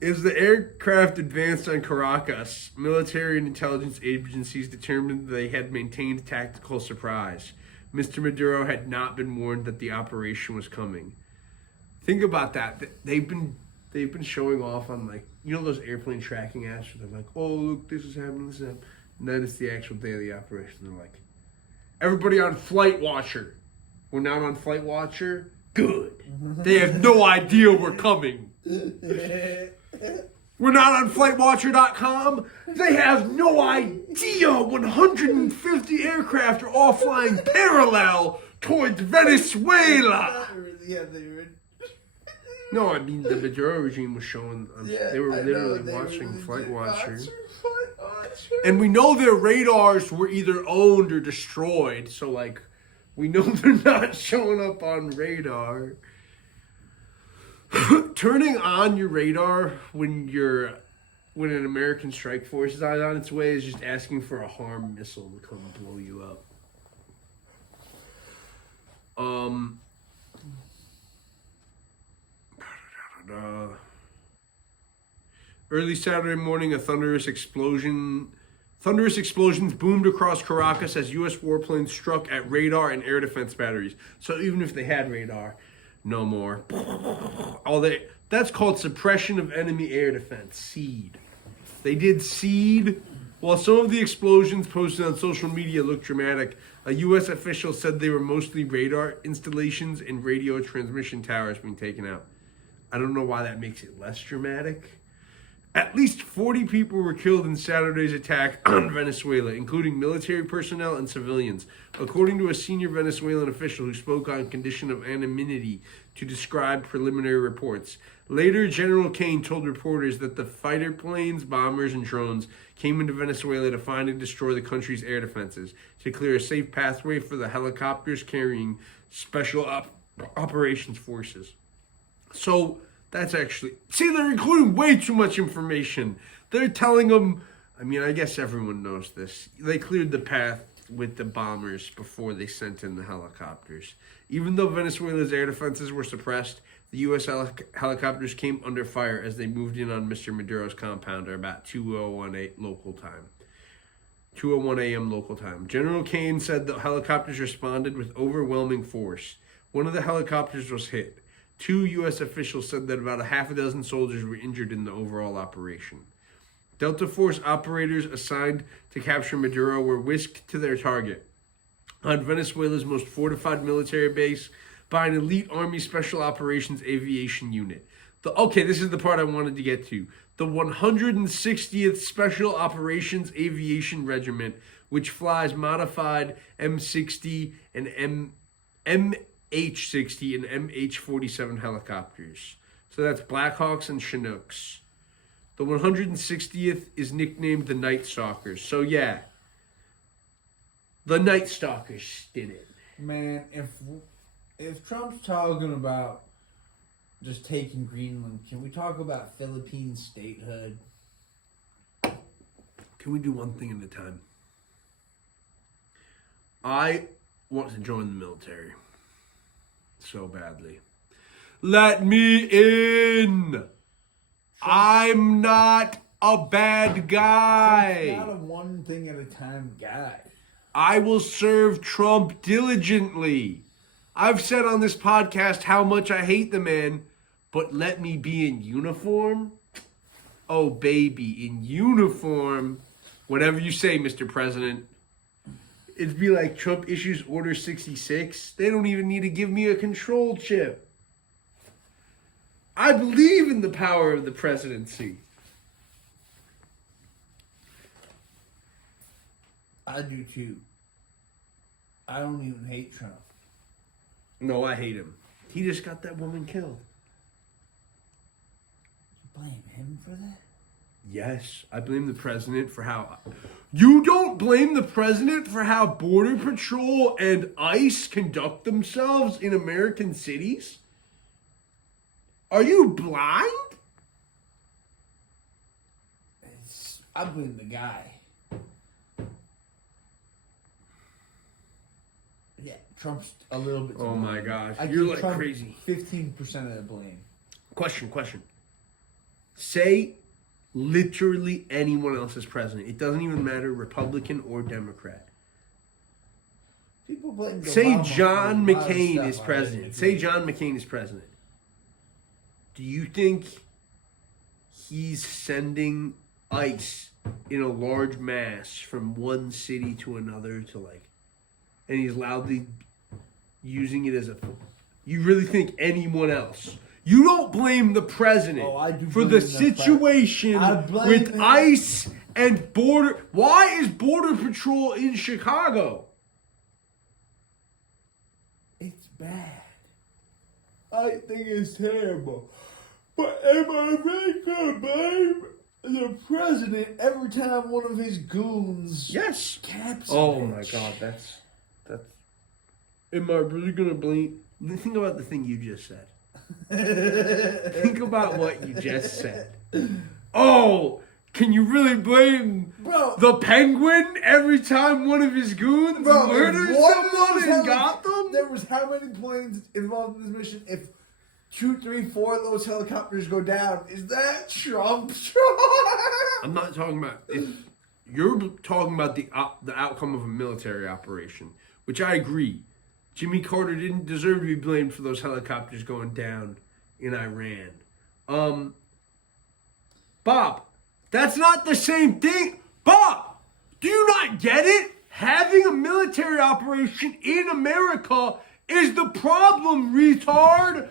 As the aircraft advanced on Caracas, military and intelligence agencies determined they had maintained tactical surprise. Mr. Maduro had not been warned that the operation was coming. Think about that. They've been showing off on, like, you know those airplane tracking apps where they're like, oh, look, this is happening, this is happening. And then it's the actual day of the operation. They're like, everybody on Flight Watcher. We're not on Flight Watcher? Good. They have no idea we're coming. We're not on FlightWatcher.com. They have no idea 150 aircraft are all flying parallel towards Venezuela. Yeah, they were. No, I mean, the Maduro regime was showing, they were literally watching Flight Watcher. And we know their radars were either owned or destroyed, so, like, we know they're not showing up on radar. Turning on your radar when an American strike force is on its way is just asking for a harm missile to come blow you up. Early Saturday morning, a thunderous explosion Thunderous explosions boomed across Caracas as U.S. warplanes struck at radar and air defense batteries. So even if they had radar, no more. That's called suppression of enemy air defense, SEED. They did SEED. While some of the explosions posted on social media looked dramatic, a U.S. official said they were mostly radar installations and radio transmission towers being taken out. I don't know why that makes it less dramatic. At least 40 people were killed in Saturday's attack on Venezuela, including military personnel and civilians, according to a senior Venezuelan official who spoke on condition of anonymity to describe preliminary reports. Later, General Kane told reporters that the fighter planes, bombers, and drones came into Venezuela to find and destroy the country's air defenses, to clear a safe pathway for the helicopters carrying special operations forces. So, that's actually... See, they're including way too much information. They're telling them... I mean, I guess everyone knows this. They cleared the path with the bombers before they sent in the helicopters. Even though Venezuela's air defenses were suppressed, the U.S. helicopters came under fire as they moved in on Mr. Maduro's compound at about 2:01 a.m. local time. General Kane said the helicopters responded with overwhelming force. One of the helicopters was hit. 2 U.S. officials said that about a half a dozen soldiers were injured in the overall operation. Delta Force operators assigned to capture Maduro were whisked to their target on Venezuela's most fortified military base by an elite Army Special Operations Aviation Unit. This is the part I wanted to get to. The 160th Special Operations Aviation Regiment, which flies modified M60 and MH-60 and MH-47 helicopters. So that's Blackhawks and Chinooks. The 160th is nicknamed the Night Stalkers. So yeah, the Night Stalkers did it. Man, if Trump's talking about just taking Greenland, can we talk about Philippine statehood? Can we do one thing at a time? I want to join the military so badly. Let me in! I'm not a bad guy. Trump's not a one thing at a time guy. I will serve Trump diligently. I've said on this podcast how much I hate the man, but let me be in uniform? Oh, baby, in uniform. Whatever you say, Mr. President. It'd be like Trump issues Order 66. They don't even need to give me a control chip. I believe in the power of the presidency. I do too. I don't even hate Trump. No, I hate him. He just got that woman killed. You blame him for that? Yes, I blame the president for how... You don't blame the president for how Border Patrol and ICE conduct themselves in American cities? Are you blind? I blame the guy. Yeah, Trump's a little bit... Oh my gosh, I you're give like Trump crazy. 15% of the blame. Question. Say literally anyone else is president. It doesn't even matter, Republican or Democrat. People blame Say Obama John for a lot of McCain stuff is I president. didn't Say agree. John McCain is president. Do you think he's sending ICE in a large mass from one city to another and he's loudly using it as a... You really think anyone else... You don't blame the president for the situation with him. ICE and border... Why is Border Patrol in Chicago? It's bad. I think it's terrible. But am I really going to blame the president every time one of his goons Yes. caps Oh a my bitch? God, that's... Am I really going to blame... Think about the thing you just said. Think about what you just said. Oh, can you really blame the Penguin every time one of his goons murders someone in Gotham? There was how many planes involved in this mission? If 2, 3, 4 of those helicopters go down, is that Trump? I'm not talking about if you're talking about the outcome of a military operation, which I agree. Jimmy Carter didn't deserve to be blamed for those helicopters going down in Iran. Bob, that's not the same thing. Bob, do you not get it? Having a military operation in America is the problem, retard.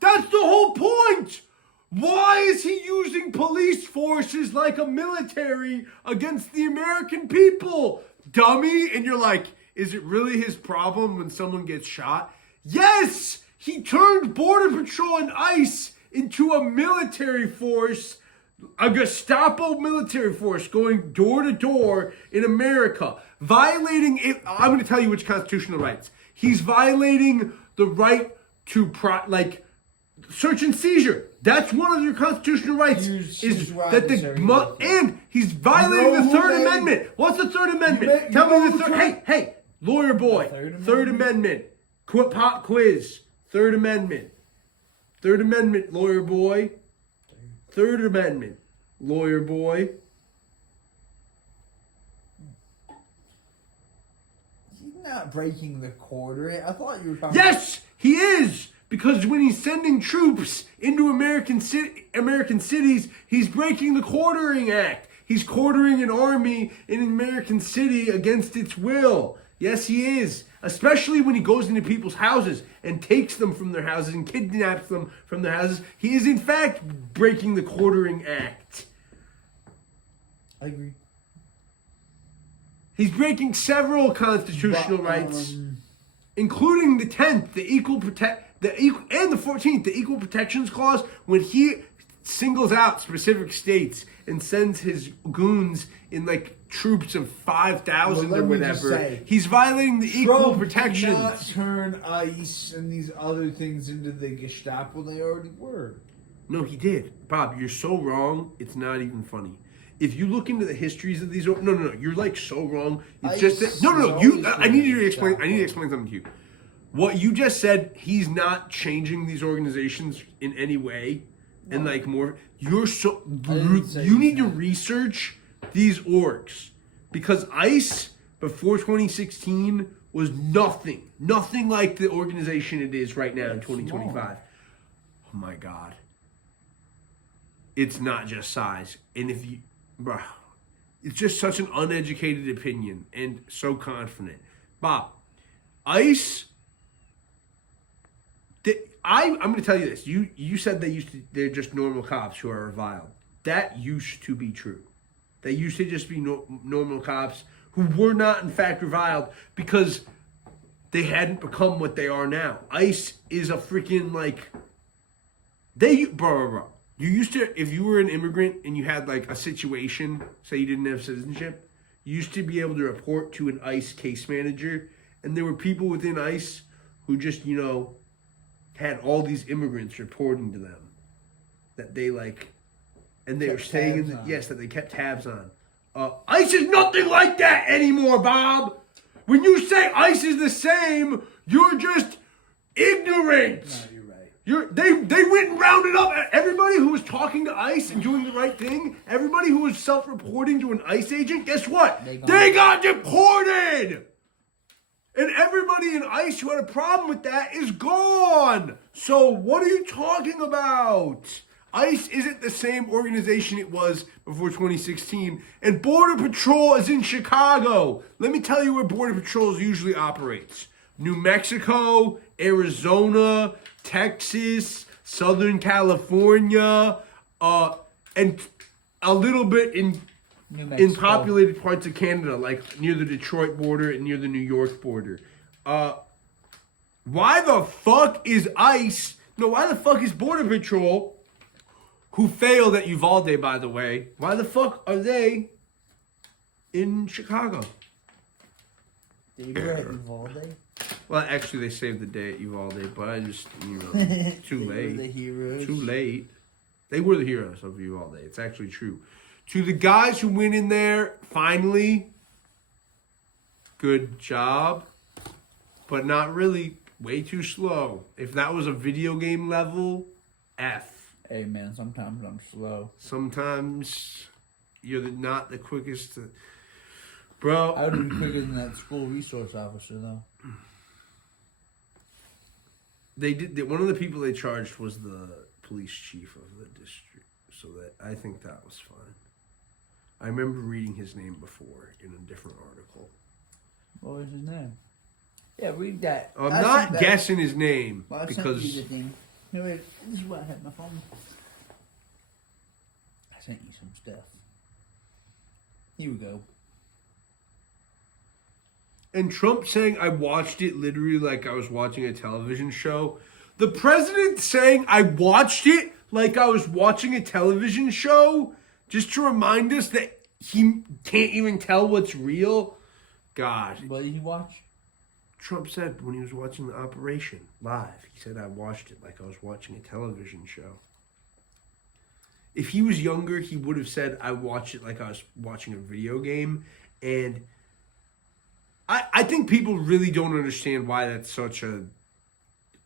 That's the whole point. Why is he using police forces like a military against the American people? Dummy. And you're like, is it really his problem when someone gets shot? Yes, he turned Border Patrol and ICE into a military force, a Gestapo military force going door to door in America, violating it. I'm going to tell you which constitutional rights. He's violating the right to search and seizure. That's one of your constitutional rights. And he's violating the Third Amendment. What's the Third Amendment? Tell me the third. Hey, lawyer boy. Third Amendment. Pop quiz. Third Amendment. Third Amendment, lawyer boy. Third Amendment, lawyer boy. He's not breaking the quarter. I thought you were talking. Yes, he is. Because when he's sending troops into American cities, he's breaking the Quartering Act. He's quartering an army in an American city against its will. Yes, he is. Especially when he goes into people's houses and takes them from their houses and kidnaps them from their houses. He is, in fact, breaking the Quartering Act. I agree. He's breaking several constitutional rights, including the 10th, and the 14th, the Equal Protections Clause, when he singles out specific states and sends his goons in troops of 5,000 or whatever. He's violating the equal protections. Did not turn ICE and these other things into the Gestapo. They already were. No, he did. Bob, you're so wrong. It's not even funny. If you look into the histories of these, no, you're so wrong. It's just that, I need you to explain. I need to explain something to you. What you just said, he's not changing these organizations in any way, and more. You need to research these orgs, because ICE before 2016 was nothing like the organization it is right now in 2025. Oh my God. It's not just size. And it's just such an uneducated opinion and so confident. Bob, ICE, I'm going to tell you this. You said they're just normal cops who are reviled. That used to be true. They used to just be normal cops who were not, in fact, reviled because they hadn't become what they are now. ICE is a freaking, bro. You used to, if you were an immigrant and you had, a situation, say you didn't have citizenship, you used to be able to report to an ICE case manager, and there were people within ICE who just, had all these immigrants reporting to them that they, and they were saying that they kept tabs on. ICE is nothing like that anymore, Bob. When you say ICE is the same, you're just ignorant. No, you're right. They went and rounded up everybody who was talking to ICE and doing the right thing. Everybody who was self-reporting to an ICE agent. Guess what? They got deported. And everybody in ICE who had a problem with that is gone. So what are you talking about? ICE isn't the same organization it was before 2016. And Border Patrol is in Chicago. Let me tell you where Border Patrol usually operates. New Mexico, Arizona, Texas, Southern California, and a little bit in populated parts of Canada, near the Detroit border and near the New York border. Why the fuck is ICE? No, why the fuck is Border Patrol, who failed at Uvalde, by the way, why the fuck are they in Chicago? They were at Uvalde? Well, actually, they saved the day at Uvalde, but I just, too late. Were the heroes. Too late. They were the heroes of Uvalde. It's actually true. To the guys who went in there, finally, good job, but not really. Way too slow. If that was a video game level, F. Hey, man, sometimes I'm slow. Sometimes not the quickest to... Bro. I would have been quicker than that school resource officer, though. They did. One of the people they charged was the police chief of the district, so that I think that was fine. I remember reading his name before in a different article. What was his name? Yeah, read that. I'm not guessing his name because No, wait, this is what I had my phone. I sent you some stuff. Here we go. And Trump saying I watched it literally like I was watching a television show. The president saying I watched it like I was watching a television show just to remind us that he can't even tell what's real. God. What did he watch? Trump said when he was watching the operation live, he said I watched it like I was watching a television show. If he was younger, he would have said I watched it like I was watching a video game. And I think people really don't understand why that's such a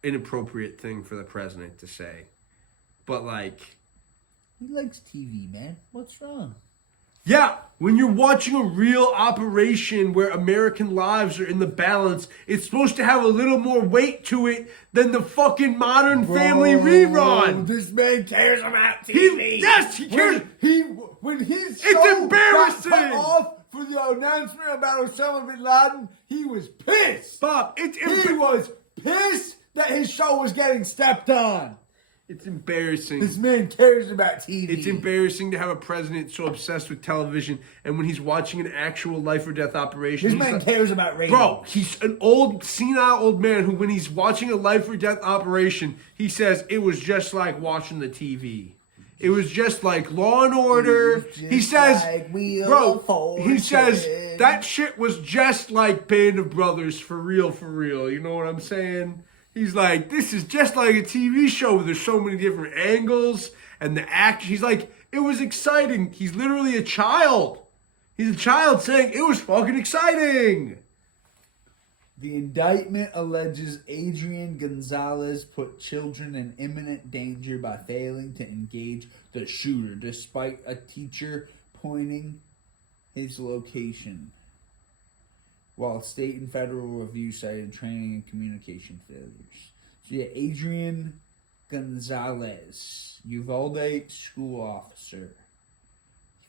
inappropriate thing for the president to say. But like... He likes TV, man. What's wrong? Yeah, when you're watching a real operation where American lives are in the balance, it's supposed to have a little more weight to it than the fucking Modern Family rerun. This man cares about TV. He cares. When his It's show embarrassing. got cut off for the announcement about Osama bin Laden, he was pissed. Bob, He was pissed that his show was getting stepped on. It's embarrassing. This man cares about TV. It's embarrassing to have a president so obsessed with television, and when he's watching an actual life or death operation, This man cares about ratings. Bro, he's an old, senile old man who, when he's watching a life or death operation, he says it was just like watching the TV. It was just like Law and Order. He says, he says that shit was just like Band of Brothers for real, for real. You know what I'm saying? He's like, this is just like a TV show where there's so many different angles and the act. He's like, it was exciting. He's literally a child. He's a child saying it was fucking exciting. The indictment alleges Adrian Gonzalez put children in imminent danger by failing to engage the shooter, despite a teacher pointing his location, while state and federal review cited training and communication failures. So yeah, Adrian Gonzalez, Uvalde school officer,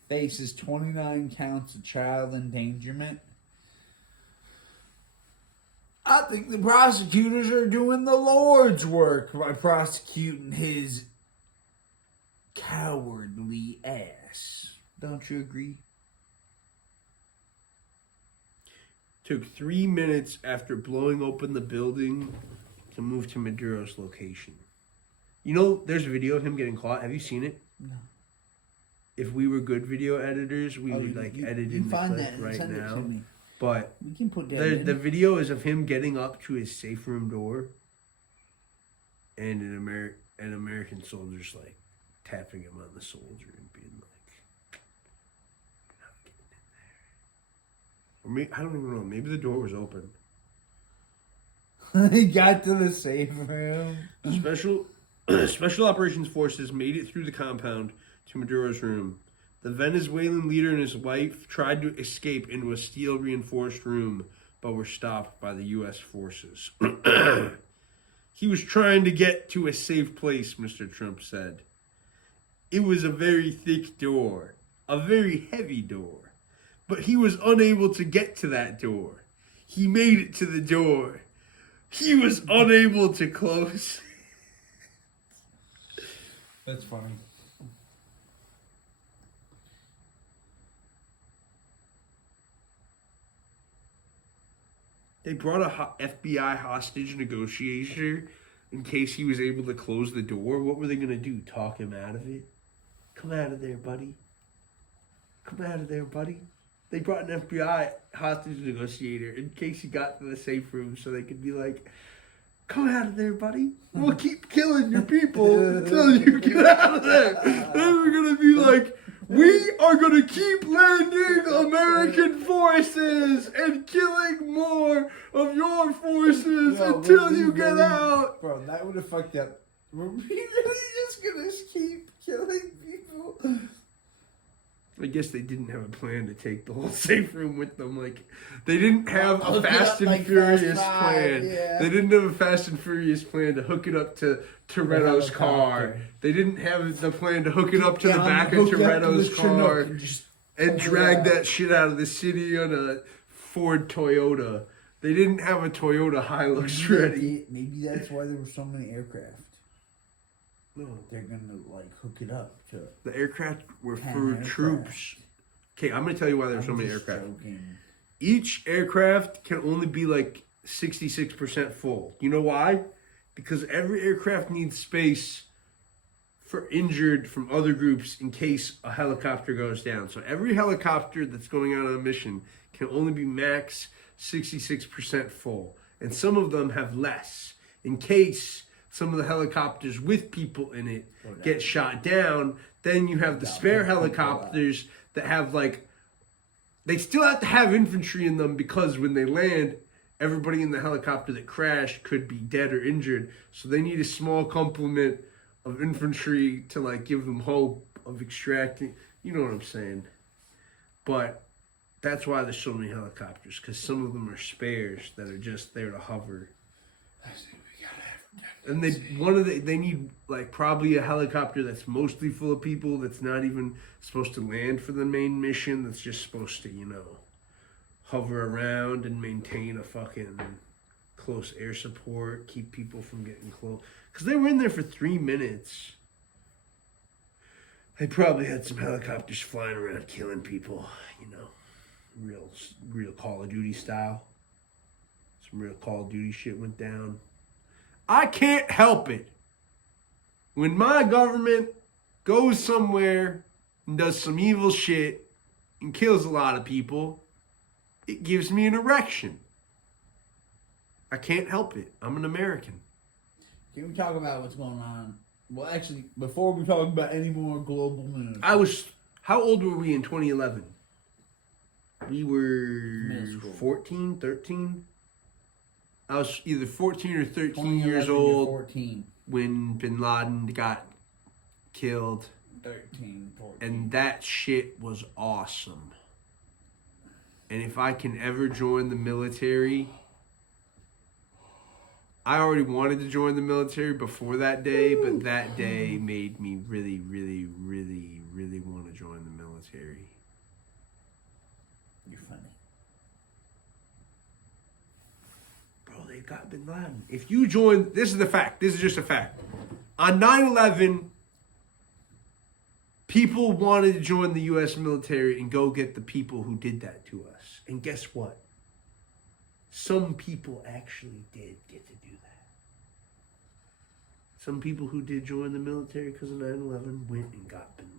faces 29 counts of child endangerment. I think the prosecutors are doing the Lord's work by prosecuting his cowardly ass. Don't you agree? Took 3 minutes after blowing open the building to move to Maduro's location. You know, there's a video of him getting caught. Have you seen it? No. If we were good video editors, we would edit in the clip right send now. It to me. But we can put that the video is of him getting up to his safe room door, and an American soldier's like tapping him on the shoulder and being like, "You're not getting in there." Or maybe, I don't even know. Maybe the door was open. He got to the safe room. Special operations forces made it through the compound to Maduro's room. The Venezuelan leader and his wife tried to escape into a steel-reinforced room, but were stopped by the U.S. forces. He was trying to get to a safe place, Mr. Trump said. It was a very thick door, a very heavy door, but he was unable to get to that door. He made it to the door. He was unable to close. That's funny. They brought a FBI hostage negotiator in case he was able to close the door. What were they going to do? Talk him out of it? Come out of there, buddy. Come out of there, buddy. They brought an FBI hostage negotiator in case he got to the safe room so they could be like, come out of there, buddy. We'll keep killing your people until you get out of there. Then we're going to be like, we are going to keep landing American forces and killing more of your forces until you get out. Bro, that would have fucked up. Were we really just going to keep killing people? I guess they didn't have a plan to take the whole safe room with them. Like, they didn't have a Hook it Fast up and like Furious Fast plan. Five, yeah. They didn't have a Fast and Furious plan to hook it up to Toretto's car. helicopter. They didn't have the plan to hook it up to the Yeah, back hook of it up to Toretto's the car Chinook and just and pull it drag out. that shit out of the city on a Ford Toyota. They didn't have a Toyota Hilux ready. Maybe that's why there were so many aircraft. No. They're gonna like hook it up to. The aircraft were 10 for aircraft. troops. Okay, I'm going to tell you why there's so I'm many just aircraft. joking. Each aircraft can only be like 66% full. You know why? Because every aircraft needs space for injured from other groups in case a helicopter goes down. So every helicopter that's going out on a mission can only be max 66% full. And some of them have less in case some of the helicopters with people in it get shot down. Then you have the spare helicopters that have like, they still have to have infantry in them because when they land, everybody in the helicopter that crashed could be dead or injured. So they need a small complement of infantry to like give them hope of extracting. You know what I'm saying? But that's why there's so many helicopters, because some of them are spares that are just there to hover. And they need like probably a helicopter that's mostly full of people, that's not even supposed to land for the main mission, that's just supposed to, you know, hover around and maintain a fucking close air support, keep people from getting close. Because they were in there for 3 minutes. They probably had some helicopters flying around killing people, you know, real Call of Duty style. Some real Call of Duty shit went down. I can't help it. When my government goes somewhere and does some evil shit and kills a lot of people, it gives me an erection. I can't help it. I'm an American. Can we talk about what's going on? Well, actually, before we talk about any more global news, How old were we in 2011? We Middle were school. 14, 13. I was either 14 or 13 2011, years you're old 14, when Bin Laden got killed. 13, 14. And that shit was awesome. And if I can ever join the military, I already wanted to join the military before that day, but that day made me really, really, really, really want to join the military. You're funny. Bro, they got Bin Laden. If you join, this is the fact. This is just a fact. On 9/11, people wanted to join the U.S. military and go get the people who did that to us. And guess what? Some people actually did get to do that. Some people who did join the military because of 9/11 went and got Bin Laden.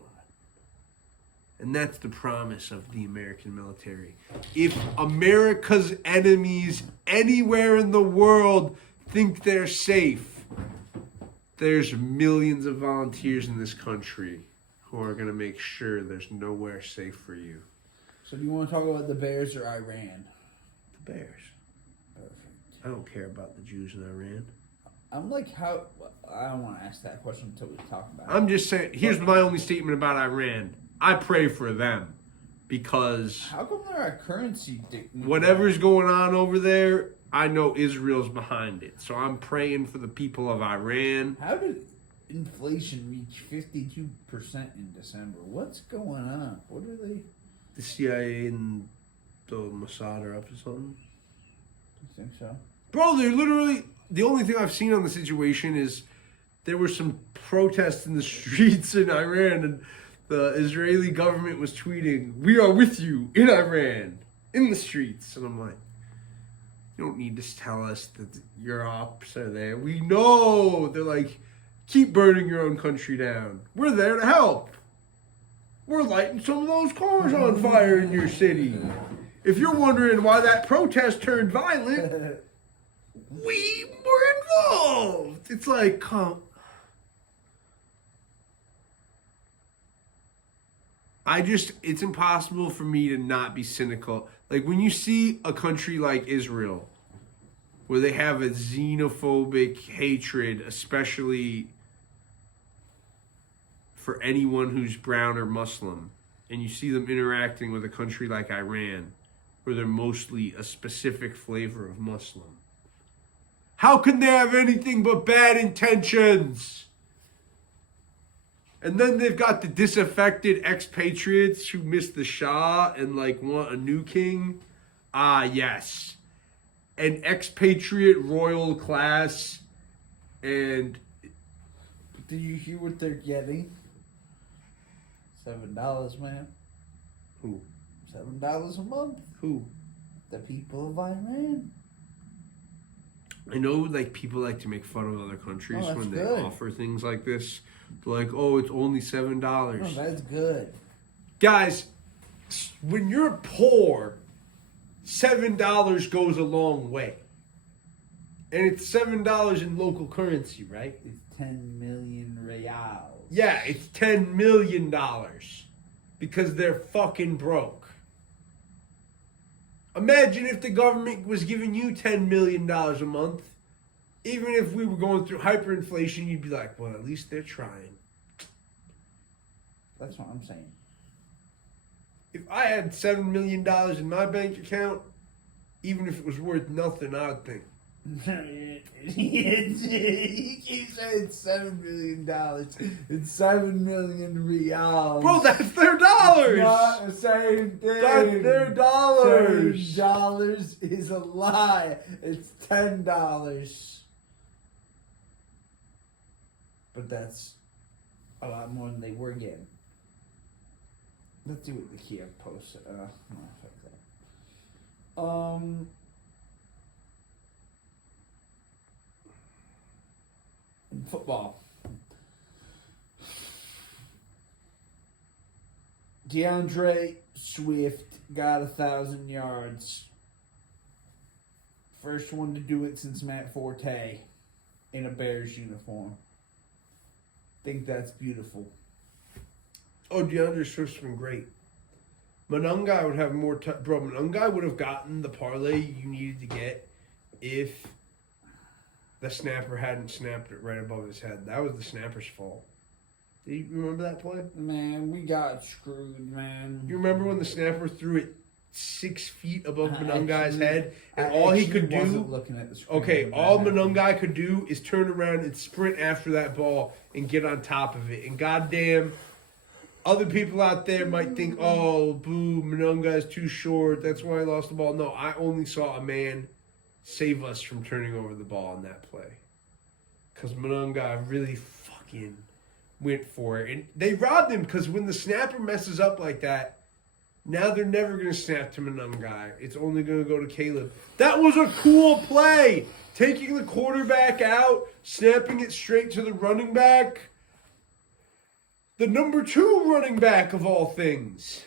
And that's the promise of the American military. If America's enemies anywhere in the world think they're safe, there's millions of volunteers in this country who are going to make sure there's nowhere safe for you. So do you want to talk about the Bears or Iran? The Bears. Perfect. I don't care about the Jews in Iran. I'm like, how? I don't want to ask that question until we talk about it. I'm just saying, here's my only statement about Iran. I pray for them because How come they're a currency whatever's going on over there, I know Israel's behind it. So I'm praying for the people of Iran. How did inflation reach 52% in December? What's going on? What are they? The CIA and the Mossad are up to something. You think so? Bro, they're literally, the only thing I've seen on the situation is there were some protests in the streets in Iran, and the Israeli government was tweeting, "We are with you in Iran, in the streets." And I'm like, you don't need to tell us that your ops are there. We know. They're like, keep burning your own country down. We're there to help. We're lighting some of those cars on fire in your city. If you're wondering why that protest turned violent, we were involved. It's like, come. It's impossible for me to not be cynical. Like when you see a country like Israel, where they have a xenophobic hatred, especially for anyone who's brown or Muslim, and you see them interacting with a country like Iran, where they're mostly a specific flavor of Muslim. How can they have anything but bad intentions? And then they've got the disaffected expatriates who miss the Shah and like want a new king. Ah, yes. An expatriate royal class. And do you hear what they're getting? $7, man. who? $7 a month. Who? The people of Iran. I know like people like to make fun of other countries Oh, when they good. offer things like this. They're like, oh, it's only $7. Oh, that's good. Guys, when you're poor, $7 goes a long way. And it's $7 in local currency, right? It's 10 million reals. Yeah, it's $10 million. Because they're fucking broke. Imagine if the government was giving you $10 million a month. Even if we were going through hyperinflation, you'd be like, well, at least they're trying. That's what I'm saying. If I had $7 million in my bank account, even if it was worth nothing, I would think, You keep saying $7 million. It's 7 million reals. bro, that's their dollars. It's not the same thing. That's their dollars. $7 is a lie. It's $10. But that's a lot more than they were getting. Let's see what the Kiev posted. No, fuck that. In football. DeAndre Swift got 1,000 yards. First one to do it since Matt Forte in a Bears uniform. Think that's beautiful. Oh, DeAndre Swift's been great. Monungai would have more time. Bro, Monungai would have gotten the parlay you needed to get if the snapper hadn't snapped it right above his head. That was the snapper's fault. Do you remember that play? Man, we got screwed, man. You remember when the snapper threw it 6 feet above Monungai's head, and I all he actually could do? wasn't looking at the screen Okay, when all that happened. Monungai could do is turn around and sprint after that ball and get on top of it. And goddamn, other people out there might think, oh, boo, Monungai's too short. That's why he lost the ball. No, I only saw a man save us from turning over the ball on that play. Because Monungai really fucking went for it. And they robbed him because when the snapper messes up like that, now they're never going to snap to Monungai. It's only going to go to Caleb. That was a cool play. Taking the quarterback out, snapping it straight to the running back. The number 2 running back of all things.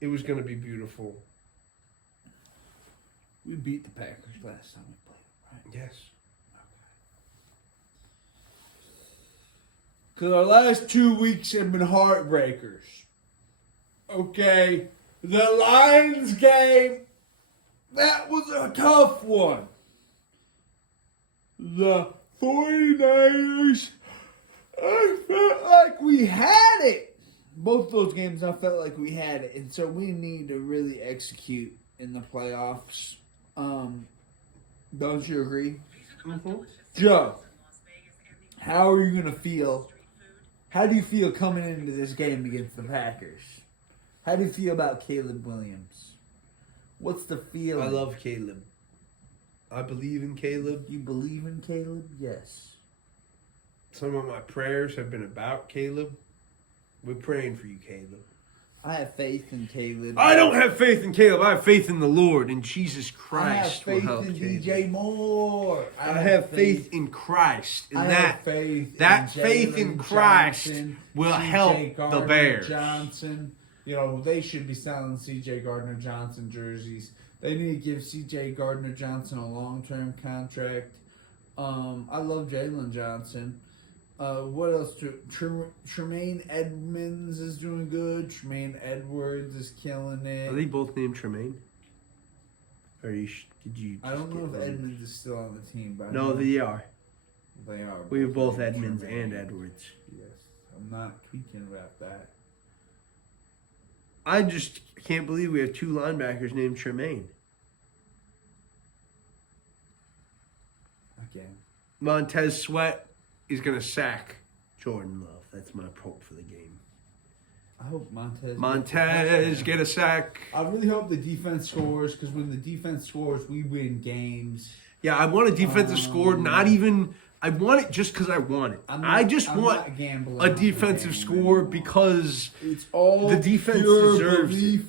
It was going to be beautiful. We beat the Packers last time we played, right? Yes. Because our last 2 weeks have been heartbreakers. Okay, the Lions game, that was a tough one. The 49ers, I felt like we had it. Both those games, I felt like we had it. And so we need to really execute in the playoffs. Don't you agree? Mm-hmm. Joe, how are you going to feel? How do you feel coming into this game against the Packers? How do you feel about Caleb Williams? What's the feeling? I love Caleb. I believe in Caleb. You believe in Caleb? Yes. Some of my prayers have been about Caleb. We're praying for you, Caleb. I have faith in Caleb. I don't have faith in Caleb. I have faith in the Lord, and Jesus I have Christ will faith help in Caleb. DJ Moore. I have faith in Christ, and I that have faith that in faith in Jalen Christ Johnson, will CJ help the Gardner Bears. Johnson. You know, they should be selling C.J. Gardner-Johnson jerseys. They need to give C.J. Gardner-Johnson a long-term contract. I love Jalen Johnson. What else? Tremaine Edmonds is doing good. Tremaine Edwards is killing it. Are they both named Tremaine? Or did you? I don't know just if get Edmonds is still on the team, but I No, know they are. they are. We have both named Edmonds Tremaine. and Edwards. Yes. I'm not tweaking about that. I just can't believe we have two linebackers named Tremaine. Again. Montez Sweat is going to sack Jordan Love. That's my hope for the game. I hope Montez get a sack. I really hope the defense scores, because when the defense scores, we win games. Yeah, I want a defensive score. Not even. I want it just because I want it. I'm want a defensive score because it's all the defense pure deserves belief. it.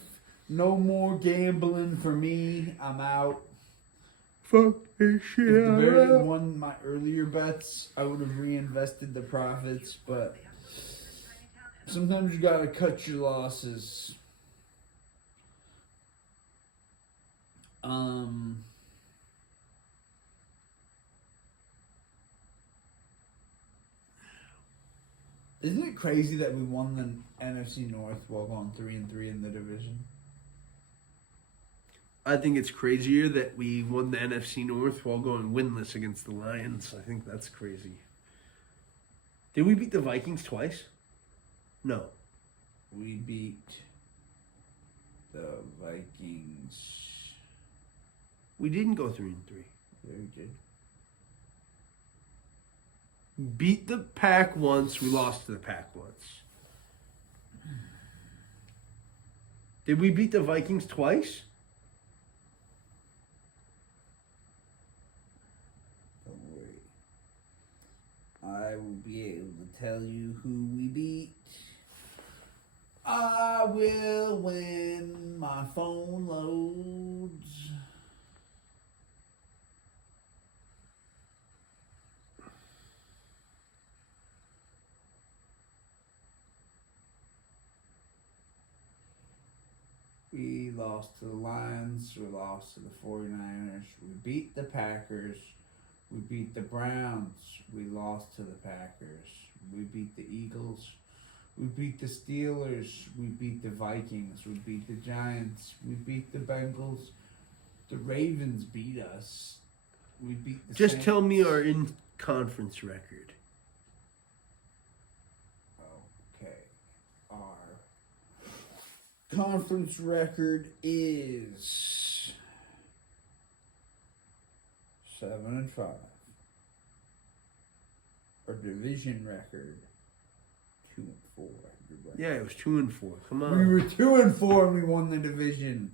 No more gambling for me. I'm out. Fuck this shit. If the Bears had won my earlier bets, I would have reinvested the profits, but sometimes you gotta cut your losses. Isn't it crazy that we won the NFC North while going 3-3 in the division? I think it's crazier that we won the NFC North while going winless against the Lions. I think that's crazy. Did we beat the Vikings twice? No. We beat the Vikings. We didn't go 3-3. Yeah, we did. Beat the Pack once, we lost to the Pack once. Did we beat the Vikings twice? Don't worry. I will be able to tell you who we beat. I will when my phone loads. We lost to the Lions. We lost to the 49ers. We beat the Packers. We beat the Browns. We lost to the Packers. We beat the Eagles. We beat the Steelers. We beat the Vikings. We beat the Giants. We beat the Bengals. The Ravens beat us. We beat the Just Saints. tell me our in-conference record. Okay. Our conference record is 7-5. Our division record 2-4. You're right. Yeah, it was 2-4. Come on. We were 2-4 and we won the division.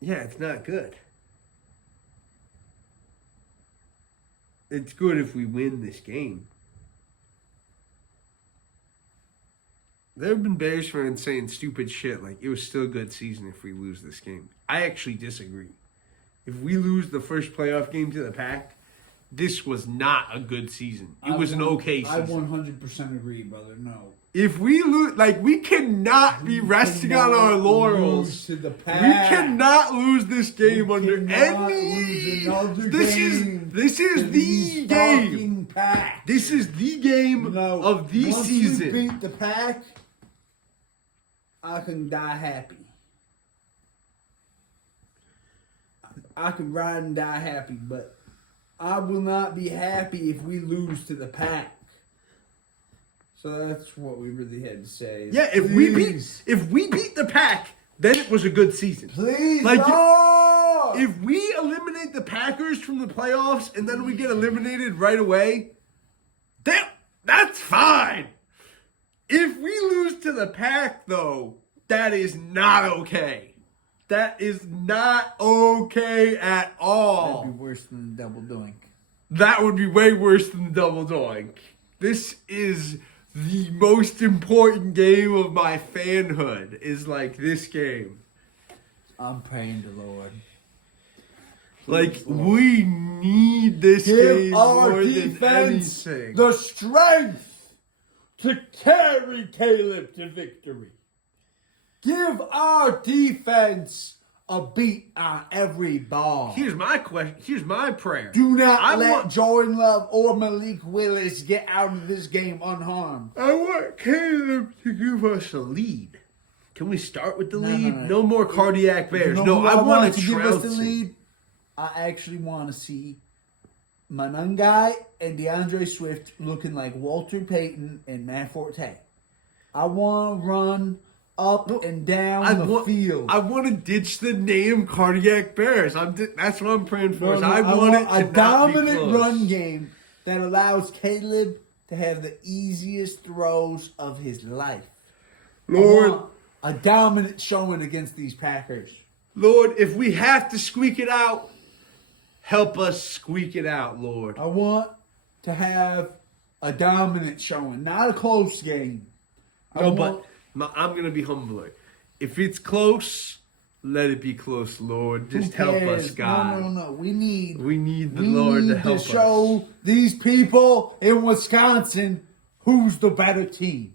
Yeah, it's not good. It's good if we win this game. There have been Bears fans saying stupid shit like it was still a good season if we lose this game. I actually disagree. If we lose the first playoff game to the Pack, this was not a good season. It was an okay season. I 100% agree, brother. No. If we lose, like, we cannot be resting on our laurels. To the Pack. We cannot lose this game under any. This is the game. Pack. This is the game of the season. Once we beat the Pack, I can die happy. I can ride and die happy, but I will not be happy if we lose to the Pack. So that's what we really had to say. Yeah, if we beat the Pack, then it was a good season. Please, like no! if we eliminate the Packers from the playoffs and then we get eliminated right away, that's fine. If we lose to the Pack, though, that is not okay. That is not okay at all. That'd be worse than the double doink. That would be way worse than the double doink. This is the most important game of my fanhood, is like this game. I'm praying to Lord. Like, we need this game more than anything. The strength to carry Caleb to victory. Give our defense a beat on every ball. Here's my question. Here's my prayer. Do not let Jordan Love or Malik Willis get out of this game unharmed. I want Caleb to give us a lead. Can we start with the lead? No more cardiac bears. You know I want to to give us the trounce lead. I actually want to see Manungai and DeAndre Swift looking like Walter Payton and Matt Forte. I want to run up and down the field. I want to ditch the name Cardiac Bears. That's what I'm praying for. I want it to a not dominant be close. run game that allows Caleb to have the easiest throws of his life. Lord, a dominant showing against these Packers. Lord, if we have to squeak it out, help us squeak it out, Lord. I want to have a dominant showing, not a close game. I'm going to be humbler. If it's close, let it be close, Lord. Just help us, God. No. We need the Lord to help us. To show these people in Wisconsin who's the better team.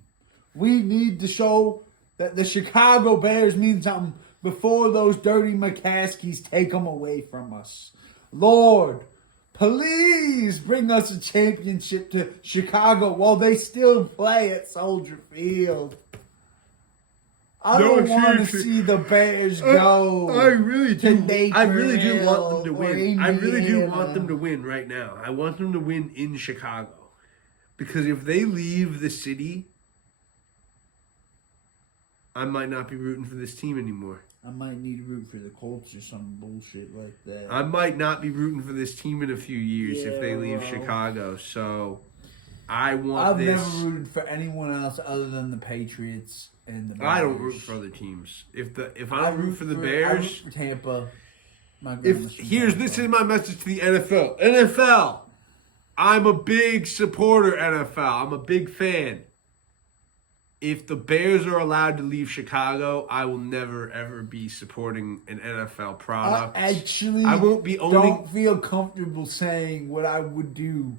We need to show that the Chicago Bears mean something before those dirty McCaskies take them away from us. Lord, please bring us a championship to Chicago while they still play at Soldier Field. I don't want to see the Bears go. I really do. I really do Naperville want them to win. I really do want them to Indiana. win right now. I want them to win in Chicago. Because if they leave the city, I might not be rooting for this team anymore. I might need to root for the Colts or some bullshit like that. I might not be rooting for this team in a few years if they leave well. Chicago. So I want I've this. never rooted for anyone else other than the Patriots and the Bears. I don't root for other teams. If I don't root for the Bears, I root for Tampa. This is my message to the NFL. NFL, I'm a big supporter. NFL, I'm a big fan. If the Bears are allowed to leave Chicago, I will never ever be supporting an NFL product. I won't be owning. Don't feel comfortable saying what I would do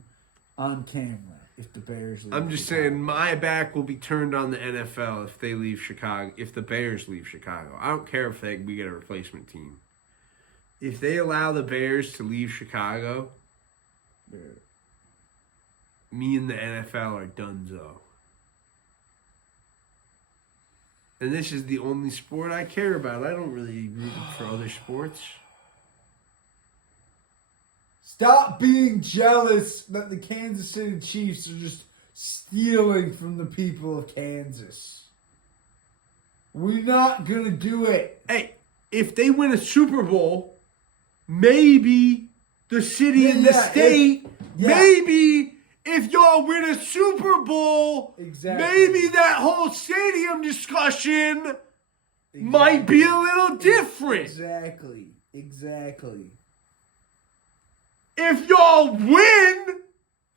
on camera if the Bears leave. I'm just saying my back will be turned on the NFL if they leave Chicago. If the Bears leave Chicago, I don't care if we get a replacement team. If they allow the Bears to leave Chicago, me and the NFL are donezo. And this is the only sport I care about. I don't really root for other sports. Stop being jealous that the Kansas City Chiefs are just stealing from the people of Kansas. We're not going to do it. Hey, if they win a Super Bowl, maybe the city and the state, maybe if y'all win a Super Bowl, maybe that whole stadium discussion might be a little different. Exactly. If y'all win,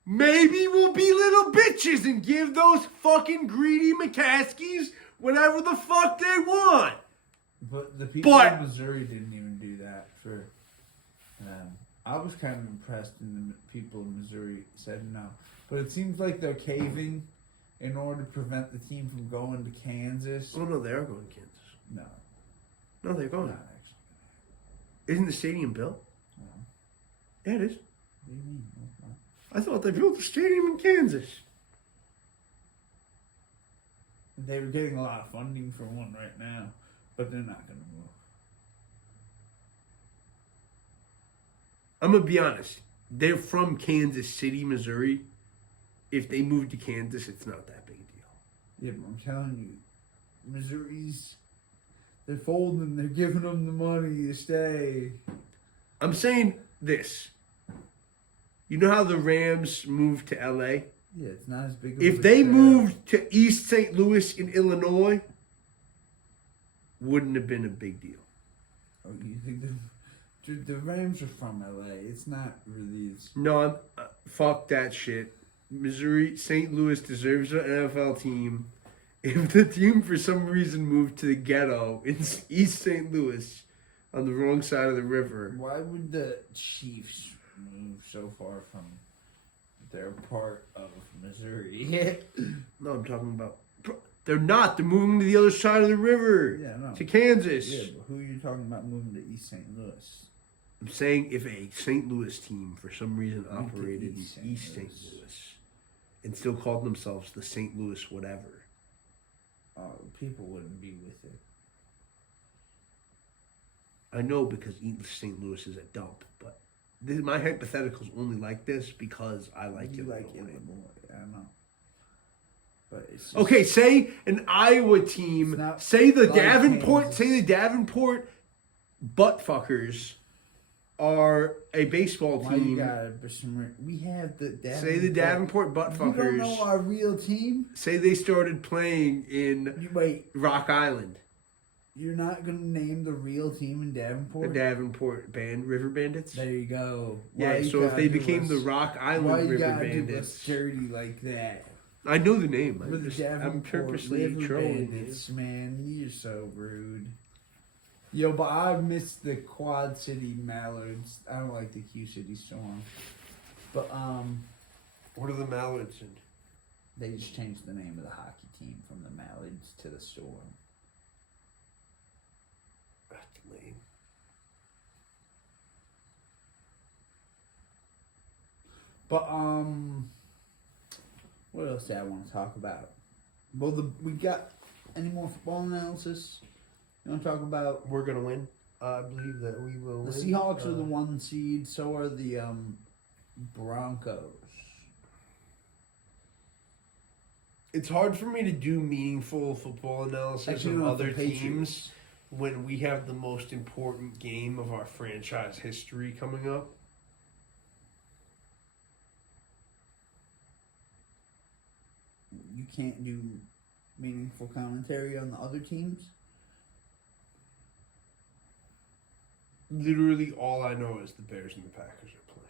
maybe we'll be little bitches and give those fucking greedy McCaskies whatever the fuck they want. But the people in Missouri didn't even do that for I was kind of impressed in the people in Missouri said no. But it seems like they're caving in order to prevent the team from going to Kansas. Oh, no, they are going to Kansas. No. No, they're going. Not actually. Isn't the stadium built? No. Yeah, it is. What do you mean? No. I thought they built the stadium in Kansas. They were getting a lot of funding for one right now, but they're not going to move. I'm going to be honest. They're from Kansas City, Missouri. If they move to Kansas, it's not that big a deal. Yeah, but I'm telling you, they're folding. They're giving them the money to stay. I'm saying this. You know how the Rams moved to L.A.? Yeah, it's not as big of If they moved to East St. Louis in Illinois, wouldn't have been a big deal. Oh, you think the Rams are from L.A.? It's not really... No, fuck that shit. Missouri, St. Louis deserves an NFL team. If the team for some reason moved to the ghetto in East St. Louis on the wrong side of the river... Why would the Chiefs move so far from their part of Missouri? No, I'm talking about... They're not. They're moving to the other side of the river. Yeah, no. To Kansas. Yeah, but who are you talking about moving to East St. Louis? I'm saying if a St. Louis team for some reason operated in East St. Louis and still called themselves the St. Louis whatever. People wouldn't be with it. I know because St. Louis is a dump, but my hypotheticals only like this because I like You like Illinois. Illinois, I know. But it's just, Okay, say an Iowa team. It's not Say the like Davenport. Kansas. Say the Davenport buttfuckers are a baseball why you team. gotta we have the Davenport. Say the Davenport You don't buttfuckers. know our real team? Say they started playing in Wait, Rock Island. you're not gonna name the real team in The Davenport? Davenport River Bandits. There you go. Yeah, Why you so if gotta they do became us- the Rock why Island you River gotta do us Bandits. dirty like that? I know the name. We're the I'm Davenport purposely River trolling Bandits, man. You're so rude. Yo, but I miss the Quad City Mallards. I don't like the Q City Storm. But What are the Mallards in? they just changed the name of the hockey team from the Mallards to the Storm. That's lame. But what else do I want to talk about? Well, we got any more football analysis? You want to talk about? We're gonna win. I believe that we will. The win. Seahawks are the 1 seed. So are the Broncos. It's hard for me to do meaningful football analysis Actually, of no, other the Patriots. teams when we have the most important game of our franchise history coming up. You can't do meaningful commentary on the other teams. Literally, all I know is the Bears and the Packers are playing.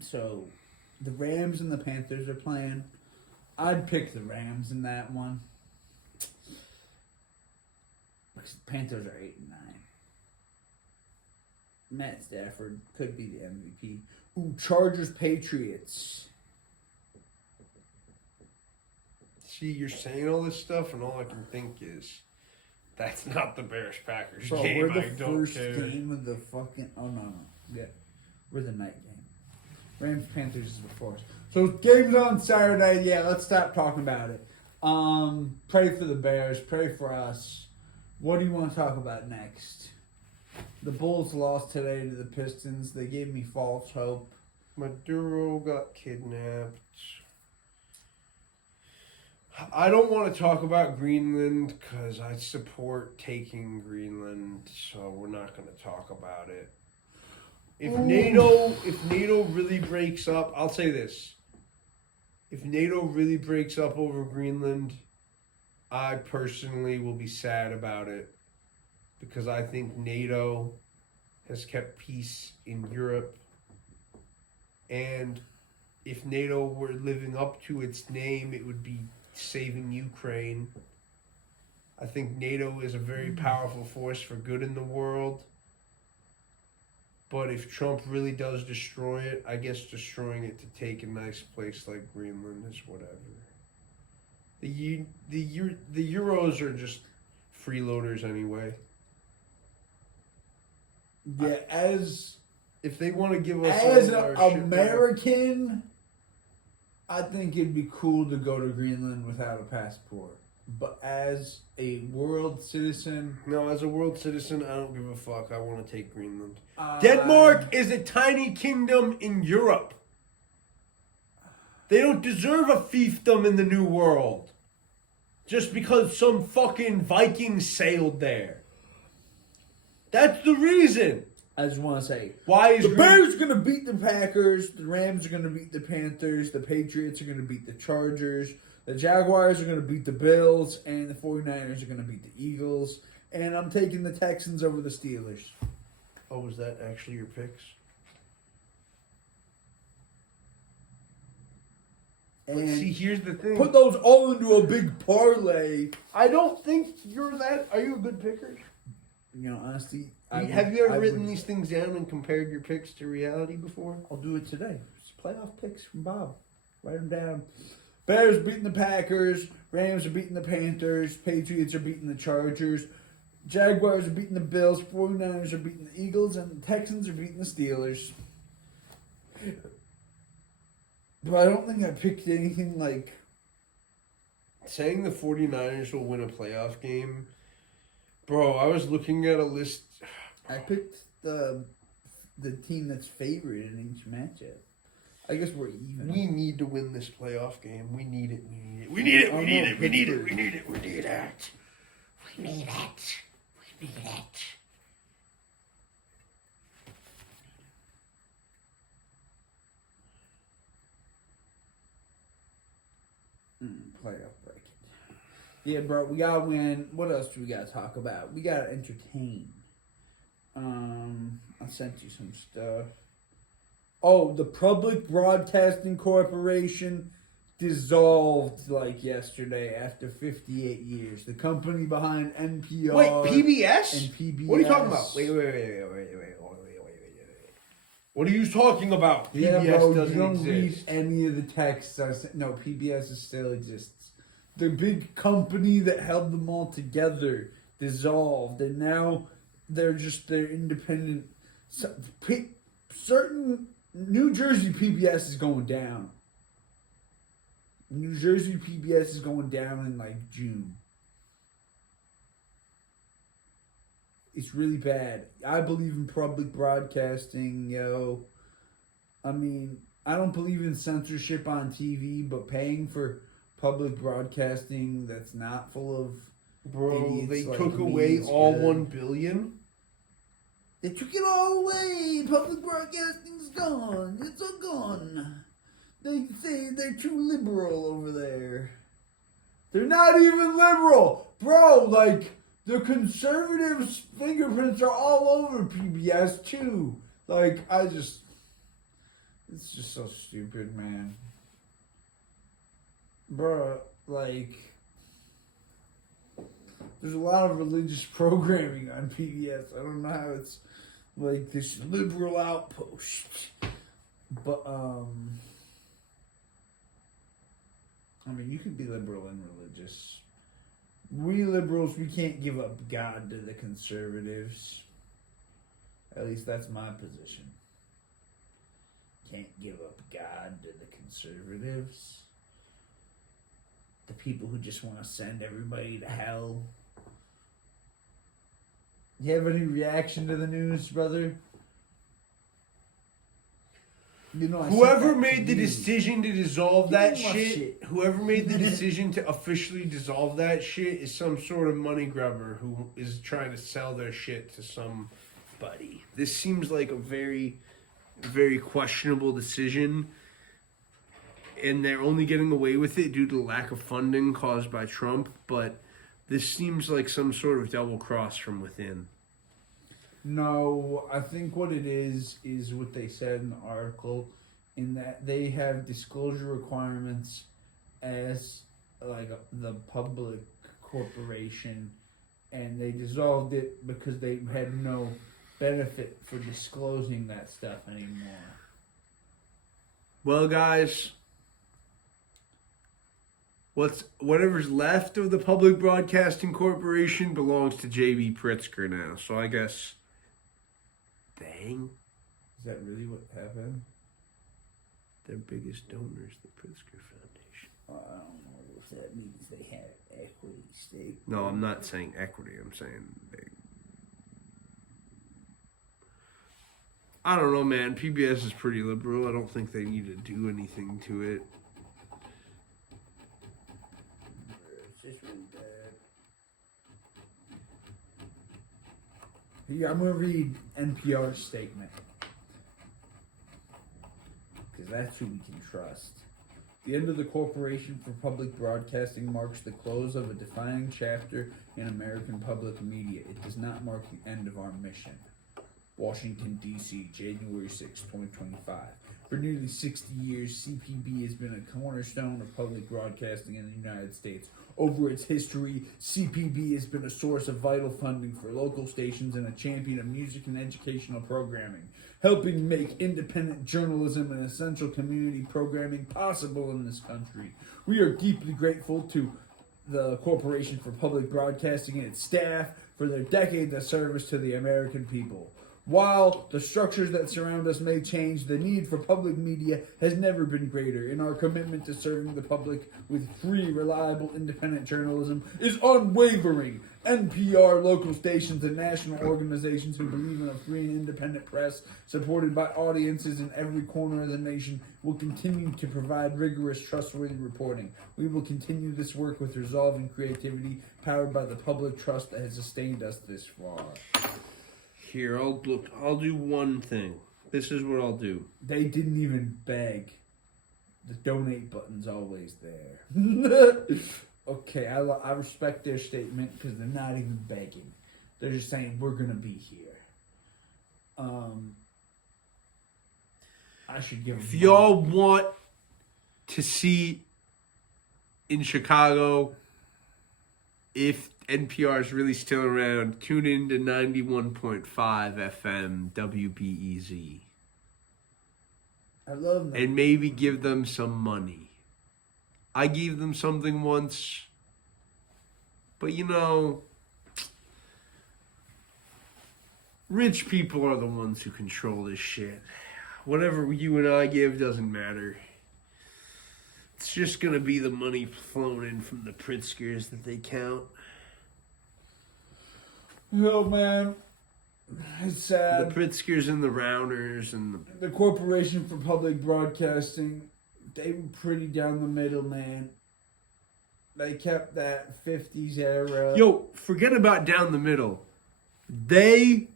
So, the Rams and the Panthers are playing. I'd pick the Rams in that one. Because the Panthers are 8-9. Matt Stafford could be the MVP. Ooh, Chargers Patriots. See, you're saying all this stuff, and all I can think is, that's not the Bears Packers Bro, game. we're I the don't first care. game of the fucking. Oh no. Yeah, we're the night game. Rams Panthers is before us. So game's on Saturday. Yeah, let's stop talking about it. Pray for the Bears. Pray for us. What do you want to talk about next? The Bulls lost today to the Pistons. They gave me false hope. Maduro got kidnapped. I don't want to talk about Greenland because I support taking Greenland, so we're not going to talk about it. If NATO really breaks up, I'll say this. If NATO really breaks up over Greenland, I personally will be sad about it because I think NATO has kept peace in Europe. And if NATO were living up to its name, it would be saving Ukraine. I think NATO is a very powerful force for good in the world. But if Trump really does destroy it, I guess destroying it to take a nice place like Greenland is whatever. The Euros are just freeloaders anyway. Yeah, as If they want to give us an all our shit back- American, I think it'd be cool to go to Greenland without a passport. But as a world citizen, No, as a world citizen, I don't give a fuck. I want to take Greenland. Uh, Denmark is a tiny kingdom in Europe. They don't deserve a fiefdom in the New World. Just because some fucking Vikings sailed there. That's the reason. I just want to say, Why is the Bears are going to beat the Packers, the Rams are going to beat the Panthers, the Patriots are going to beat the Chargers, the Jaguars are going to beat the Bills, and the 49ers are going to beat the Eagles. And I'm taking the Texans over the Steelers. Oh, was that actually your picks? And See, here's the thing. put those all into a big parlay. I don't think you're that. Are you a good picker? You know, honestly, Have you ever written these things down and compared your picks to reality before? I'll do it today. It's playoff picks from Bob. Write them down. Bears beating the Packers. Rams are beating the Panthers. Patriots are beating the Chargers. Jaguars are beating the Bills. 49ers are beating the Eagles. And the Texans are beating the Steelers. But I don't think I picked anything like... Saying the 49ers will win a playoff game Bro, I was looking at a list. I picked the team that's favored in each matchup. I guess we're even. We need to win this playoff game. We need it. We need it. We need it. We need it. We need it. We need it. We need it. We need it. We need it. Playoff bracket. Yeah, bro, we gotta win. What else do we gotta talk about? We gotta entertain. I sent you some stuff. Oh, the Public Broadcasting Corporation dissolved like yesterday after 58 years. The company behind NPR. Wait, PBS? And PBS. What are you talking about? Wait. What are you talking about? Yeah, PBS bro, doesn't you don't exist. read any of the texts. No, PBS still exists. The big company that held them all together dissolved, and now they're independent. Certain New Jersey PBS is going down. New Jersey PBS is going down in like June. It's really bad. I believe in public broadcasting, yo. I mean, I don't believe in censorship on TV, but paying for public broadcasting that's not full of Bro, idiots they like took me away is all good. 1 billion? They took it all away. Public broadcasting's gone. It's all gone. They say they're too liberal over there. They're not even liberal. Bro, like, the conservatives' fingerprints are all over PBS, too. Like, it's just so stupid, man. Bro, like, there's a lot of religious programming on PBS. I don't know how it's like this liberal outpost. But, I mean, you could be liberal and religious. We liberals, we can't give up God to the conservatives. At least that's my position. Can't give up God to the conservatives. The people who just want to send everybody to hell. You have any reaction to the news, brother? You know, Whoever made the decision to dissolve that You know shit, whoever made the decision to officially dissolve that shit is some sort of money grubber who is trying to sell their shit to somebody. This seems like a very, very questionable decision, and they're only getting away with it due to the lack of funding caused by Trump, but this seems like some sort of double cross from within. No, I think what it is what they said in the article, in that they have disclosure requirements as like the public corporation, and they dissolved it because they had no benefit for disclosing that stuff anymore. Well, guys, whatever's left of the Public Broadcasting Corporation belongs to J.B. Pritzker now. So I guess, dang, Is that really what happened? their biggest donor is the Pritzker Foundation. I don't know if that means they had equity stake. No, I'm not saying equity. I'm saying I don't know, man. PBS is pretty liberal. I don't think they need to do anything to it. It's just really bad. Yeah, I'm going to read NPR's statement. Because that's who we can trust. The end of the Corporation for Public Broadcasting marks the close of a defining chapter in American public media. It does not mark the end of our mission. Washington, D.C., January 6, 2025. For nearly 60 years, CPB has been a cornerstone of public broadcasting in the United States. Over its history, CPB has been a source of vital funding for local stations and a champion of music and educational programming, helping make independent journalism and essential community programming possible in this country. We are deeply grateful to the Corporation for Public Broadcasting and its staff for their decades of service to the American people. While the structures that surround us may change, the need for public media has never been greater, and our commitment to serving the public with free, reliable, independent journalism is unwavering. NPR, local stations, and national organizations who believe in a free and independent press, supported by audiences in every corner of the nation, will continue to provide rigorous, trustworthy reporting. We will continue this work with resolve and creativity, powered by the public trust that has sustained us this far. Here, I'll do one thing. This is what I'll do. They didn't even beg. The donate button's always there. Okay, I respect their statement because they're not even begging. They're just saying, we're going to be here. I should give them If y'all want to see in Chicago, if NPR is really still around, tune in to 91.5 FM WBEZ. I love them. And maybe give them some money. I gave them something once. But you know, rich people are the ones who control this shit. Whatever you and I give doesn't matter. It's just going to be the money flowing in from the Pritzkers that they count. Oh, man. It's sad. The Pritzkers and the Rounders and the Corporation for Public Broadcasting, they were pretty down the middle, man. They kept that 50s era. Yo, forget about down the middle. They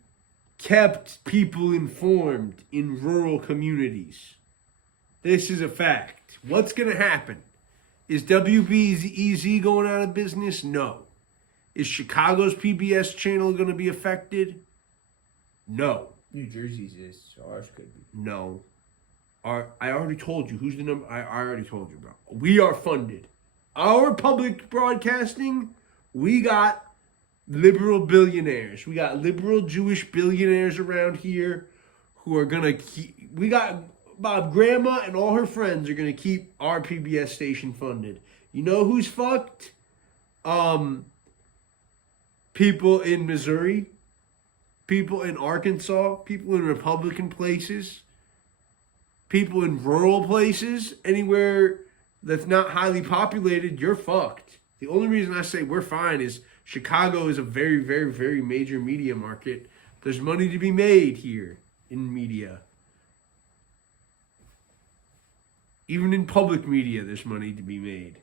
kept people informed in rural communities. This is a fact. What's going to happen? Is WBEZ going out of business? No. Is Chicago's PBS channel going to be affected? No. New Jersey's is, so ours could be. No. I already told you. Who's the number? I already told you, bro. We are funded. Our public broadcasting, we got liberal billionaires. We got liberal Jewish billionaires around here who are going to keep... We got Bob Grandma and all her friends are going to keep our PBS station funded. You know who's fucked? People in Missouri, people in Arkansas, people in Republican places, people in rural places, anywhere that's not highly populated, you're fucked. The only reason I say we're fine is Chicago is a very, very, very major media market. There's money to be made here in media. Even in public media, there's money to be made.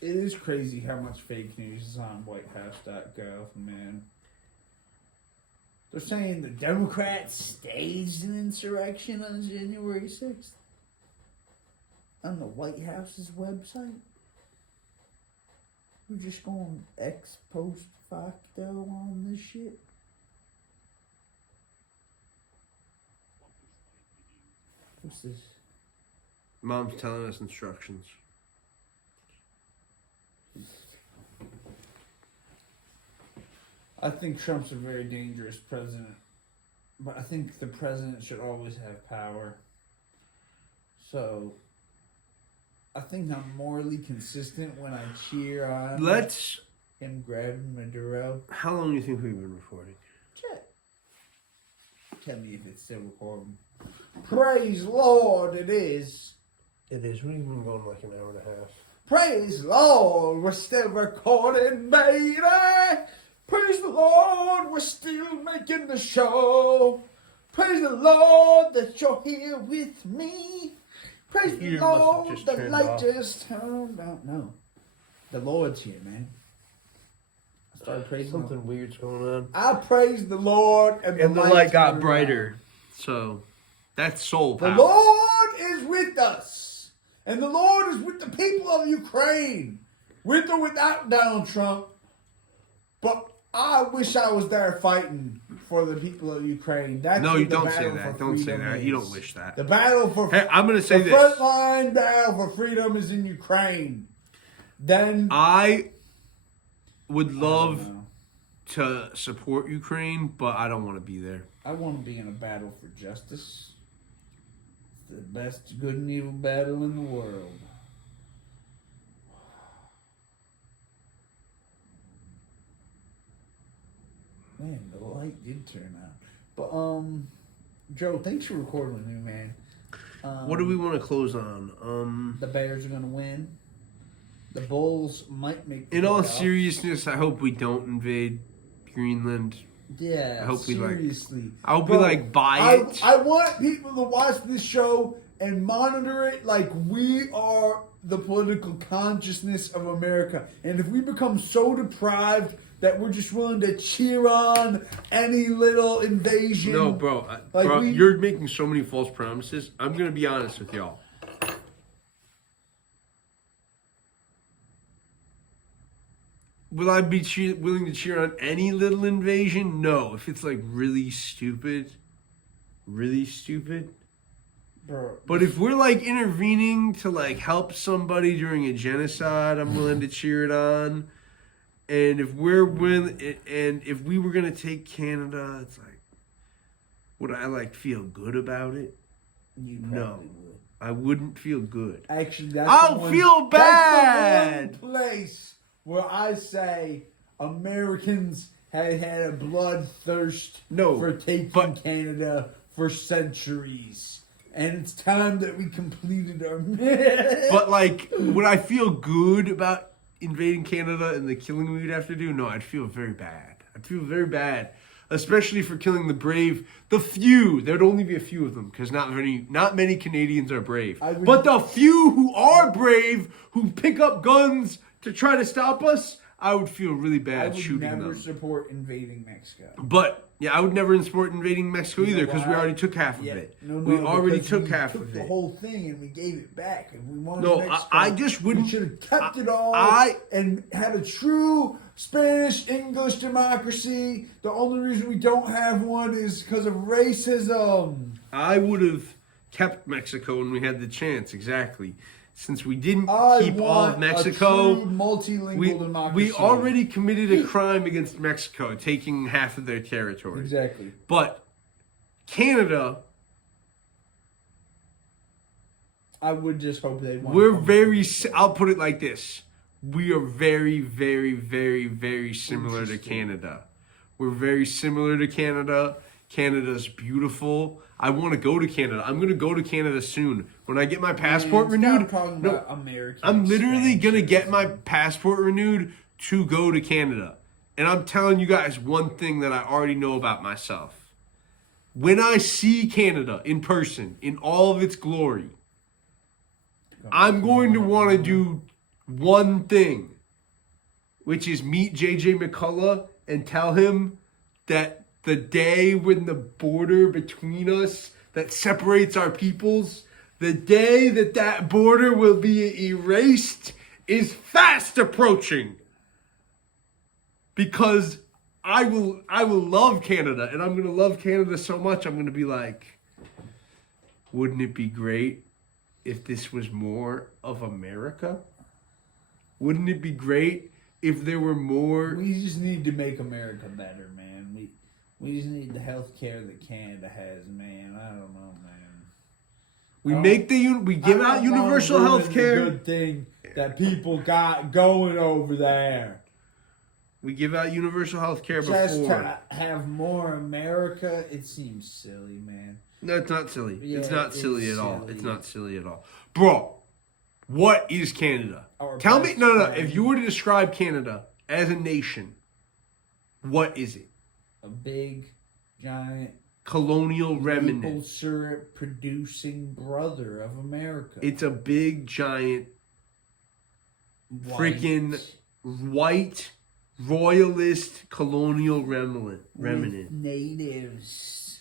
It is crazy how much fake news is on WhiteHouse.gov, man. They're saying the Democrats staged an insurrection on January 6th on the White House's website. We're just going ex post facto on this shit. What's this? Mom's telling us instructions. I think Trump's a very dangerous president, but I think the president should always have power. So, I think I'm morally consistent when I cheer on him grabbing Maduro. How long do you think we've been recording? Check. Tell me if it's still recording. Praise Lord, it is. It is. We've been going like an hour and a half. Praise Lord, we're still recording, baby. Praise the Lord, we're still making the show. Praise the Lord that you're here with me. Praise the Lord, the light just turned on. No, the Lord's here, man. I started praising Something weird's going on. I praise the Lord, and the light got brighter. So, that's soul power. The Lord is with us, and the Lord is with the people of Ukraine, with or without Donald Trump. But I wish I was there fighting for the people of Ukraine. That's no, what you the don't say battle that. for Don't say freedom that. is. You don't wish that. The battle for Hey, I'm going to say the this. frontline battle for freedom is in Ukraine. Then would I love don't know. to support Ukraine, but I don't want to be there. I want to be in a battle for justice. It's the best good and evil battle in the world. Man, the light did turn out. But Joe, thanks for recording with me, man. What do we want to close on? The Bears are gonna win. The Bulls might make. The In all playoffs. seriousness, I hope we don't invade Greenland. Yeah, I hope we, like- seriously. I hope Bro, we buy it. I want people to watch this show and monitor it like we are the political consciousness of America. And if we become so deprived that we're just willing to cheer on any little invasion. No, bro. You're making so many false promises. I'm gonna be honest with y'all. Will I be willing to cheer on any little invasion? No. If it's really stupid. Bro, But if we're intervening to help somebody during a genocide, I'm willing to cheer it on. And if if we were gonna take Canada, it's would I feel good about it? you No. probably would. I wouldn't feel good. Actually, that's I'll the one, feel bad. That's the one place where I say Americans had a bloodthirst for taking Canada for centuries. And it's time that we completed our But would I feel good about invading Canada and the killing we would have to do? No, I'd feel very bad. I'd feel very bad, especially for killing the brave, the few. There'd only be a few of them because not many Canadians are brave. But the few who are brave, who pick up guns to try to stop us, I would feel really bad shooting them. I would never support invading Mexico. But yeah, I would never support invading Mexico either because we why? already took half of it. No, we already because took we half took of the it. whole thing and we gave it back. And we wanted No, Mexico. I just wouldn't. We should have kept it all and had a true Spanish English democracy. The only reason we don't have one is because of racism. I would have kept Mexico when we had the chance. Exactly. Since we didn't keep all of Mexico, a true multilingual democracy. we already committed a crime against Mexico, taking half of their territory. Exactly. But Canada, I would just hope they won. I'll put it like this. We are very, very, very, very similar to Canada. We're very similar to Canada. Canada's beautiful. I want to go to Canada. I'm going to go to Canada soon. When I get my passport renewed, I'm literally going to get my passport renewed to go to Canada. And I'm telling you guys one thing that I already know about myself. When I see Canada in person, in all of its glory, I'm going to want to do one thing, which is meet JJ McCullough and tell him that the day when the border between us that separates our peoples, the day that border will be erased is fast approaching. Because I will love Canada, and I'm going to love Canada so much, I'm going to be like, wouldn't it be great if this was more of America? Wouldn't it be great if there were more? We just need to make America better, man. We just need the health care that Canada has, man. I don't know, man. We give out universal health care. Good thing that people got going over there. We give out universal health care Just before. to have more America, it seems silly, man. No, it's not silly. Yeah, it's not silly at all. silly. It's not silly at all. Bro, what is Canada? Our Tell me, best no. friend. If you were to describe Canada as a nation, what is it? A big, giant, Colonial remnant. maple syrup producing brother of America. It's a big, giant, White, freaking white, royalist, colonial remnant. with natives.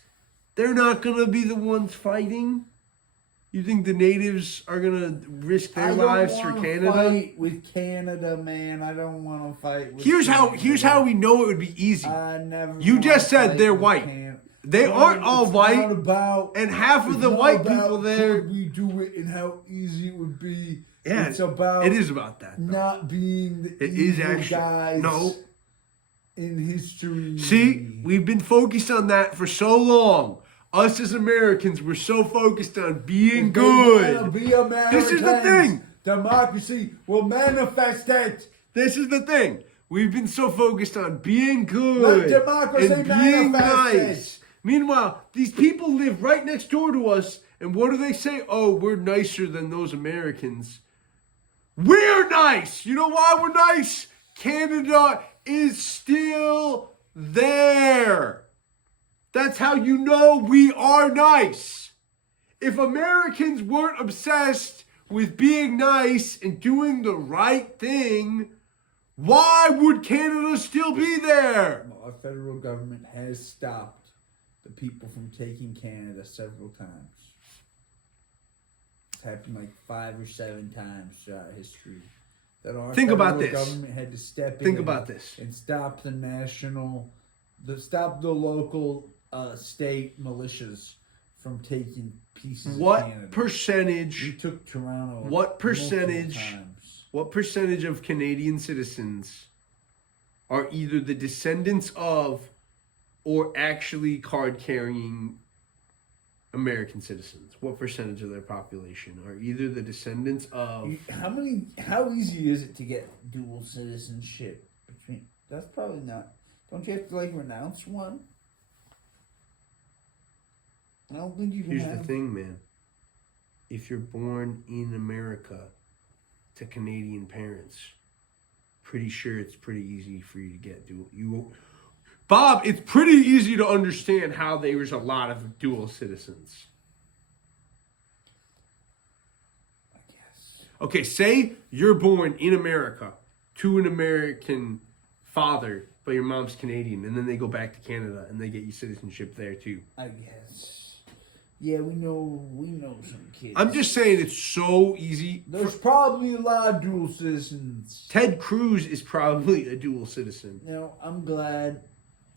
They're not going to be the ones fighting? You think the natives are going to risk their lives for Canada? Fight with Canada, man. I don't want to fight with Here's Canada. how we know it would be easy. I never You wanna just said fight they're with white. They aren't all It's white, not about, and half of it's the not white about people there. Could we do it and how easy it would be? Yeah, it's about. it is about that. Though. Not being the It evil is actually guys. no. In history. See, we've been focused on that for so long. Us as Americans, we're so focused on being good. Be Americans, this is the thing. Democracy will manifest it. This is the thing. We've been so focused on being good Let democracy and being manifest nice. it. Meanwhile, these people live right next door to us, and what do they say? Oh, we're nicer than those Americans. We're nice. You know why we're nice? Canada is still there. That's how you know we are nice. If Americans weren't obsessed with being nice and doing the right thing, why would Canada still be there? Our federal government has stopped the people from taking Canada several times. It's happened like 5 or 7 times throughout history. That our Think about federal this. government had to step Think in about this. and stop the local state militias from taking pieces of Canada. What percentage? We took Toronto. What percentage? multiple times. What percentage of Canadian citizens are either the descendants of or actually card-carrying American citizens? What percentage of their population are either the descendants of... How easy is it to get dual citizenship? That's probably not. Don't you have to renounce one? I don't think you can. Here's the thing, man. If you're born in America to Canadian parents, pretty sure it's pretty easy for you to get dual. Bob, it's pretty easy to understand how there's a lot of dual citizens. I guess. Okay, say you're born in America to an American father, but your mom's Canadian, and then they go back to Canada and they get you citizenship there too. I guess. Yeah, we know some kids. I'm just saying it's so easy. There's probably a lot of dual citizens. Ted Cruz is probably a dual citizen. I'm glad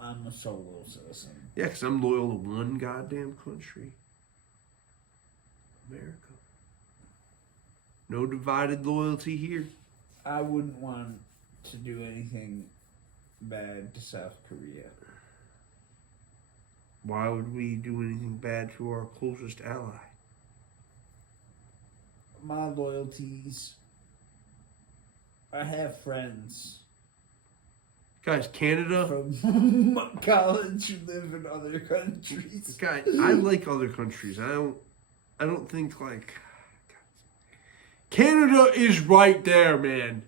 I'm a solo citizen. Yeah, because I'm loyal to one goddamn country. America. No divided loyalty here. I wouldn't want to do anything bad to South Korea. Why would we do anything bad to our closest ally? My loyalties. I have friends Guys, Canada. from college who live in other countries. Guys, I like other countries. I don't think Canada is right there, man.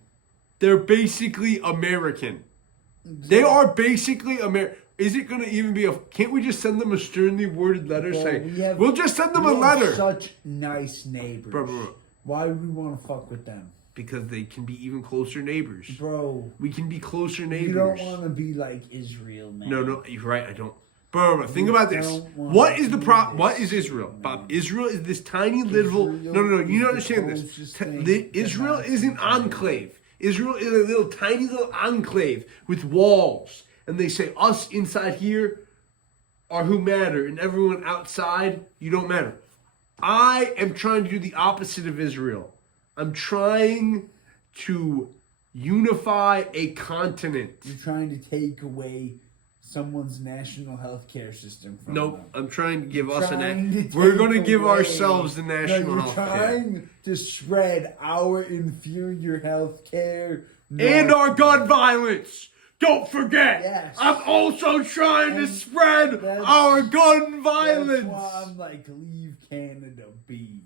They're basically American. They are basically American. Is it going to even be can't we just send them a sternly worded letter saying, we'll just send them a letter? Such nice neighbors. Bro. Why would we want to fuck with them? Because they can be even closer neighbors. Bro. We can be closer neighbors. You don't want to be like Israel, man. No, you're right, I don't. Bro, think about this. What is the problem? What is Israel? Bob, Israel is this tiny little... No, you don't understand this. Israel is an enclave. Israel is a tiny little enclave with walls. And they say, us inside here are who matter, and everyone outside, you don't matter. I am trying to do the opposite of Israel. I'm trying to unify a continent. You're trying to take away someone's national health care system from Nope, them. I'm trying to give us We're going to give ourselves the national health You're care. trying to spread our inferior health care. And our gun violence. Don't forget, Yes. I'm also trying to And spread that's- our gun violence. That's why I'm like, leave Canada be.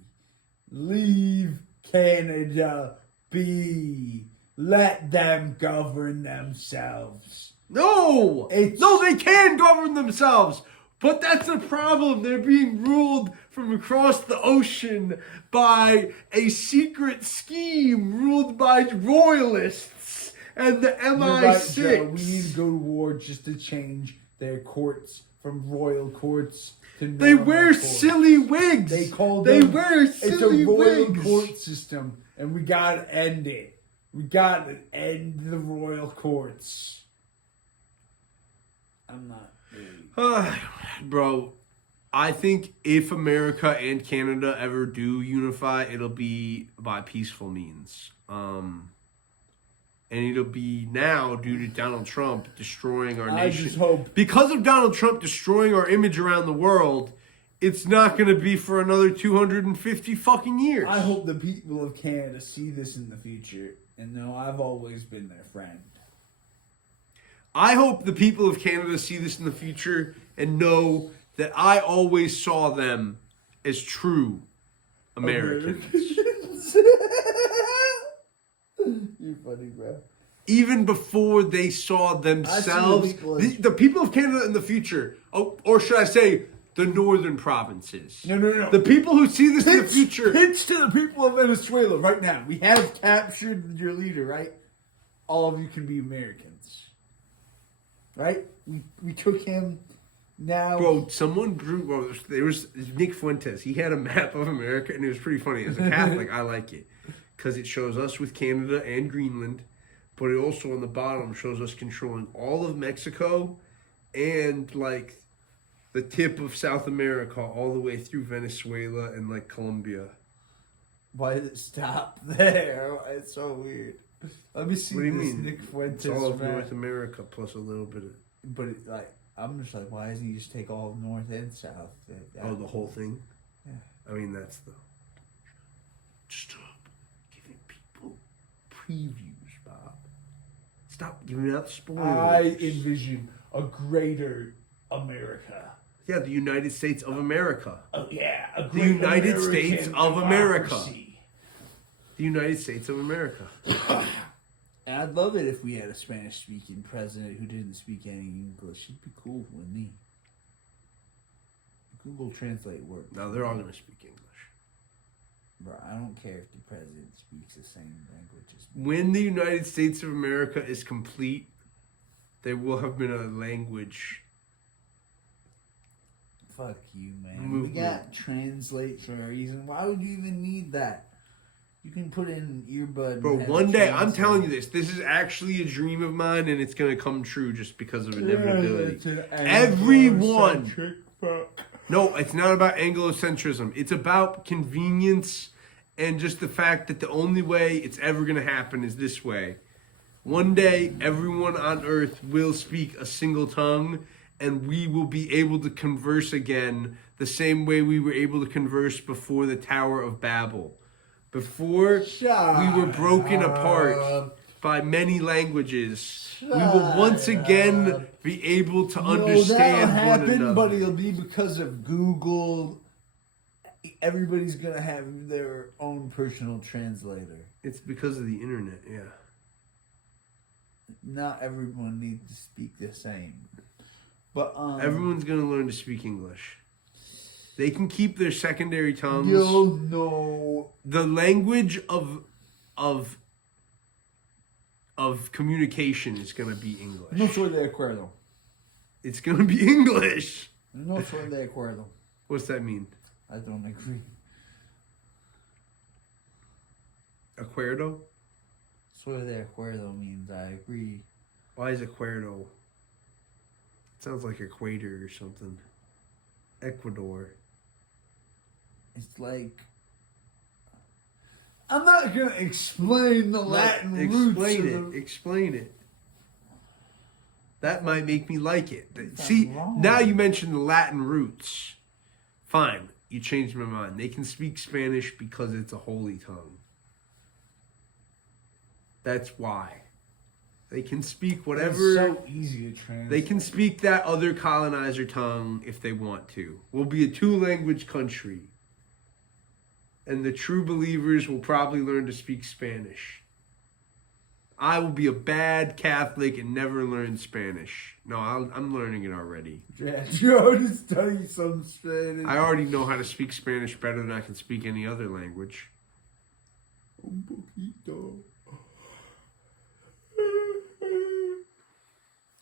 Leave Canada be. Let them govern themselves. No, they can govern themselves. But that's the problem. They're being ruled from across the ocean by a secret scheme ruled by royalists and the MI6. Right, Joe. We need to go to war just to change their courts from royal courts to normal They wear courts. silly wigs. They wear silly It's a royal wigs. court system, and we gotta end it. We gotta end the royal courts. I'm not. Bro, I think if America and Canada ever do unify, it'll be by peaceful means. And it'll be now due to Donald Trump destroying our nation. I just hope. Because of Donald Trump destroying our image around the world, it's not going to be for another 250 fucking years. I hope the people of Canada see this in the future and know I've always been their friend. I hope the people of Canada see this in the future and know that I always saw them as true Americans. You're funny, bro. Even before they saw themselves, the people of Canada in the future, or should I say, the northern provinces. No. The people who see this in the future. Pitch to the people of Venezuela right now. We have captured your leader, right? All of you can be Americans. Right? We took him. Now, bro, someone drew. Bro, there was Nick Fuentes. He had a map of America, and it was pretty funny. As a Catholic, I like it because it shows us with Canada and Greenland, but it also on the bottom shows us controlling all of Mexico and like the tip of South America, all the way through Venezuela and like Colombia. Why did it stop there? It's so weird. Let me see. What do you this mean? Nick Fuentes It's all of map. North America plus a little bit of. But I'm just like, why doesn't he just take all of North and South? Oh, the whole thing? Yeah. I mean, that's the... Stop giving people previews, Bob. Stop giving out spoilers. I envision a greater America. Yeah, the United States of America. Oh yeah, a The great United American States of America. democracy. The United States of America. And I'd love it if we had a Spanish-speaking president who didn't speak any English. It'd be cool with me. Google Translate works. Now they're all going to speak English. Bro, I don't care if the president speaks the same language as me. When the United States of America is complete, there will have been a language. Fuck you, man. Movement. We got Translate for a reason. Why would you even need that? You can put in earbud. Bro, and have one it day, I'm translate. telling you this. This is actually a dream of mine, and it's going to come true just because of inevitability. Everyone. No, it's not about Anglocentrism. It's about convenience and just the fact that the only way it's ever going to happen is this way. One day, everyone on Earth will speak a single tongue, and we will be able to converse again the same way we were able to converse before the Tower of Babel. Before we were broken apart by many languages, we will once again be able to understand that'll one happen, another. but it'll be because of Google. Everybody's gonna have their own personal translator. It's because of the internet, yeah. Not everyone needs to speak the same, but Everyone's going to learn to speak English. They can keep their secondary tongues. you'll know. The language of communication is going to be English. No soy de acuerdo. It's going to be English. No soy de acuerdo. What's that mean? I don't agree. Acuerdo? Soy de acuerdo means I agree. Why is acuerdo? It sounds like equator or something. Ecuador. It's like I'm not gonna explain the Latin roots. Explain of it. Explain it. That might make me like it. That's See, wrong. now you mentioned the Latin roots. Fine, you changed my mind. They can speak Spanish because it's a holy tongue. That's why. They can speak whatever. It's so easy to translate. They can speak that other colonizer tongue if they want to. We'll be a two-language country. And the true believers will probably learn to speak Spanish. I will be a bad Catholic and never learn Spanish. No, I'm learning it already. Yeah, you already studied some Spanish. I already know how to speak Spanish better than I can speak any other language. Un poquito.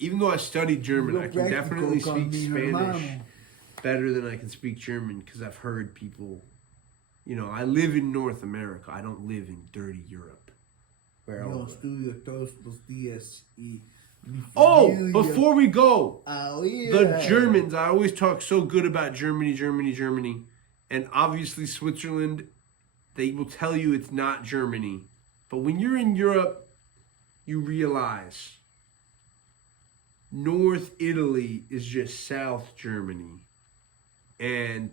Even though I studied German, Lo I can definitely practico con speak mi Spanish hermano. better than I can speak German because I've heard people. You know, I live in North America. I don't live in dirty Europe. Where Yo else? estudio todos los días y Oh, before we go, yeah. the Germans, I always talk so good about Germany. And obviously Switzerland, they will tell you it's not Germany. But when you're in Europe, you realize North Italy is just South Germany. And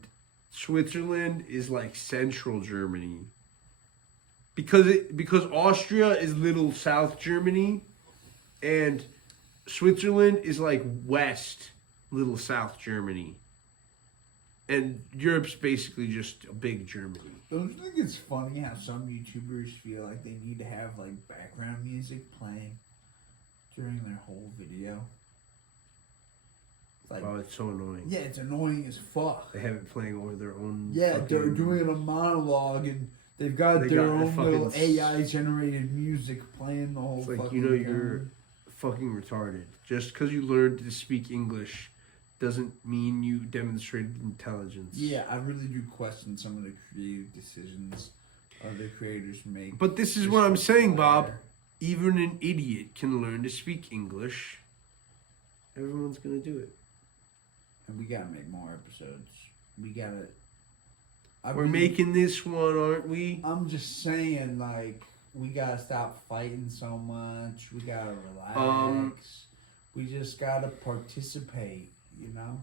Switzerland is like Central Germany. Because Austria is little South Germany, and Switzerland is like West little South Germany. And Europe's basically just a big Germany. Don't you think it's funny how some YouTubers feel like they need to have like background music playing during their whole video? Like, Oh, it's so annoying. yeah, it's annoying as fuck. They have it playing over their own. Yeah, fucking- they're doing a monologue and they've got They their got the own fucking little AI generated music playing the whole It's like, fucking you know, time. you're fucking retarded. Just because you learned to speak English doesn't mean you demonstrated intelligence. Yeah, I really do question some of the creative decisions other creators make. But this is what I'm saying, Bob. Even an idiot can learn to speak English. Everyone's gonna do it. And we gotta make more episodes. We gotta. We're making this one, aren't we? I'm just saying, like, we gotta stop fighting so much. We gotta relax. We just gotta participate, you know?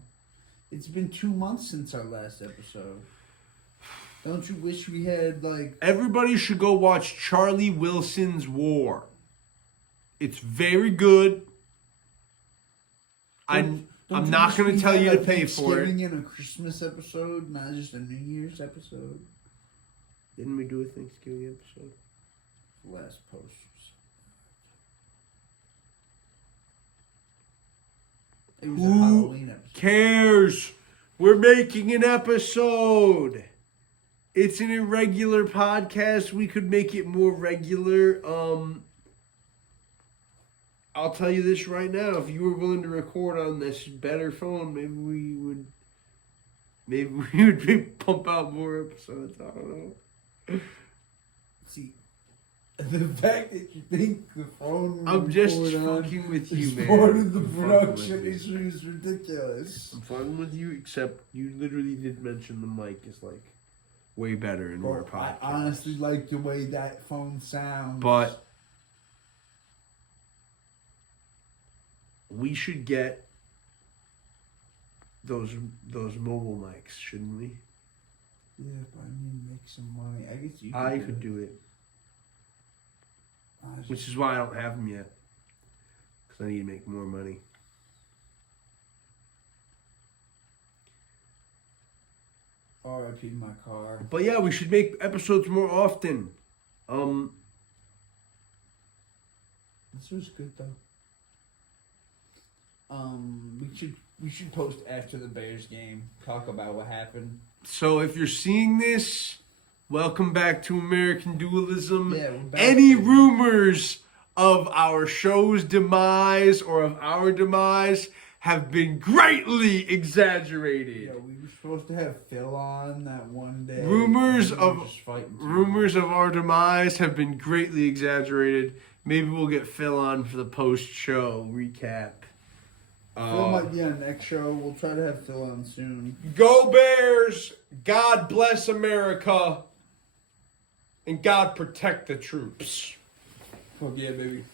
It's been 2 months since our last episode. Don't you wish we had, like... Everybody should go watch Charlie Wilson's War. It's very good. I'm not going to tell you to pay for it. Thanksgiving and a Christmas episode, not just a New Year's episode. Didn't we do a Thanksgiving episode? Last post. It was a Who Halloween episode. cares? We're making an episode. It's an irregular podcast. We could make it more regular. I'll tell you this right now. If you were willing to record on this better phone, maybe we would pump out more episodes. I don't know. See, the fact that you think the phone. I'm just fucking with you, man. Part of the I'm fucking production with you. is ridiculous. I'm fucking with you, except you literally did mention the mic is like way better in our I podcast. honestly like the way that phone sounds. But we should get those mobile mics, shouldn't we? Yeah, but I need to make some money. I guess you. I could do it, which is why I don't have them yet, because I need to make more money. R.I.P. my car. But yeah, we should make episodes more often. This was good though. We should post after the Bears game. Talk about what happened. So if you're seeing this, welcome back to American Dualism. Yeah, we're back. Any rumors of our show's demise or of our demise have been greatly exaggerated. Yeah, we were supposed to have Phil on that one day. Rumors and we were of just fighting too rumors much. of our demise have been greatly exaggerated. Maybe we'll get Phil on for the post-show recap. Phil might be on next show. We'll try to have Phil on soon. Go Bears! God bless America! And God protect the troops. Fuck yeah, baby.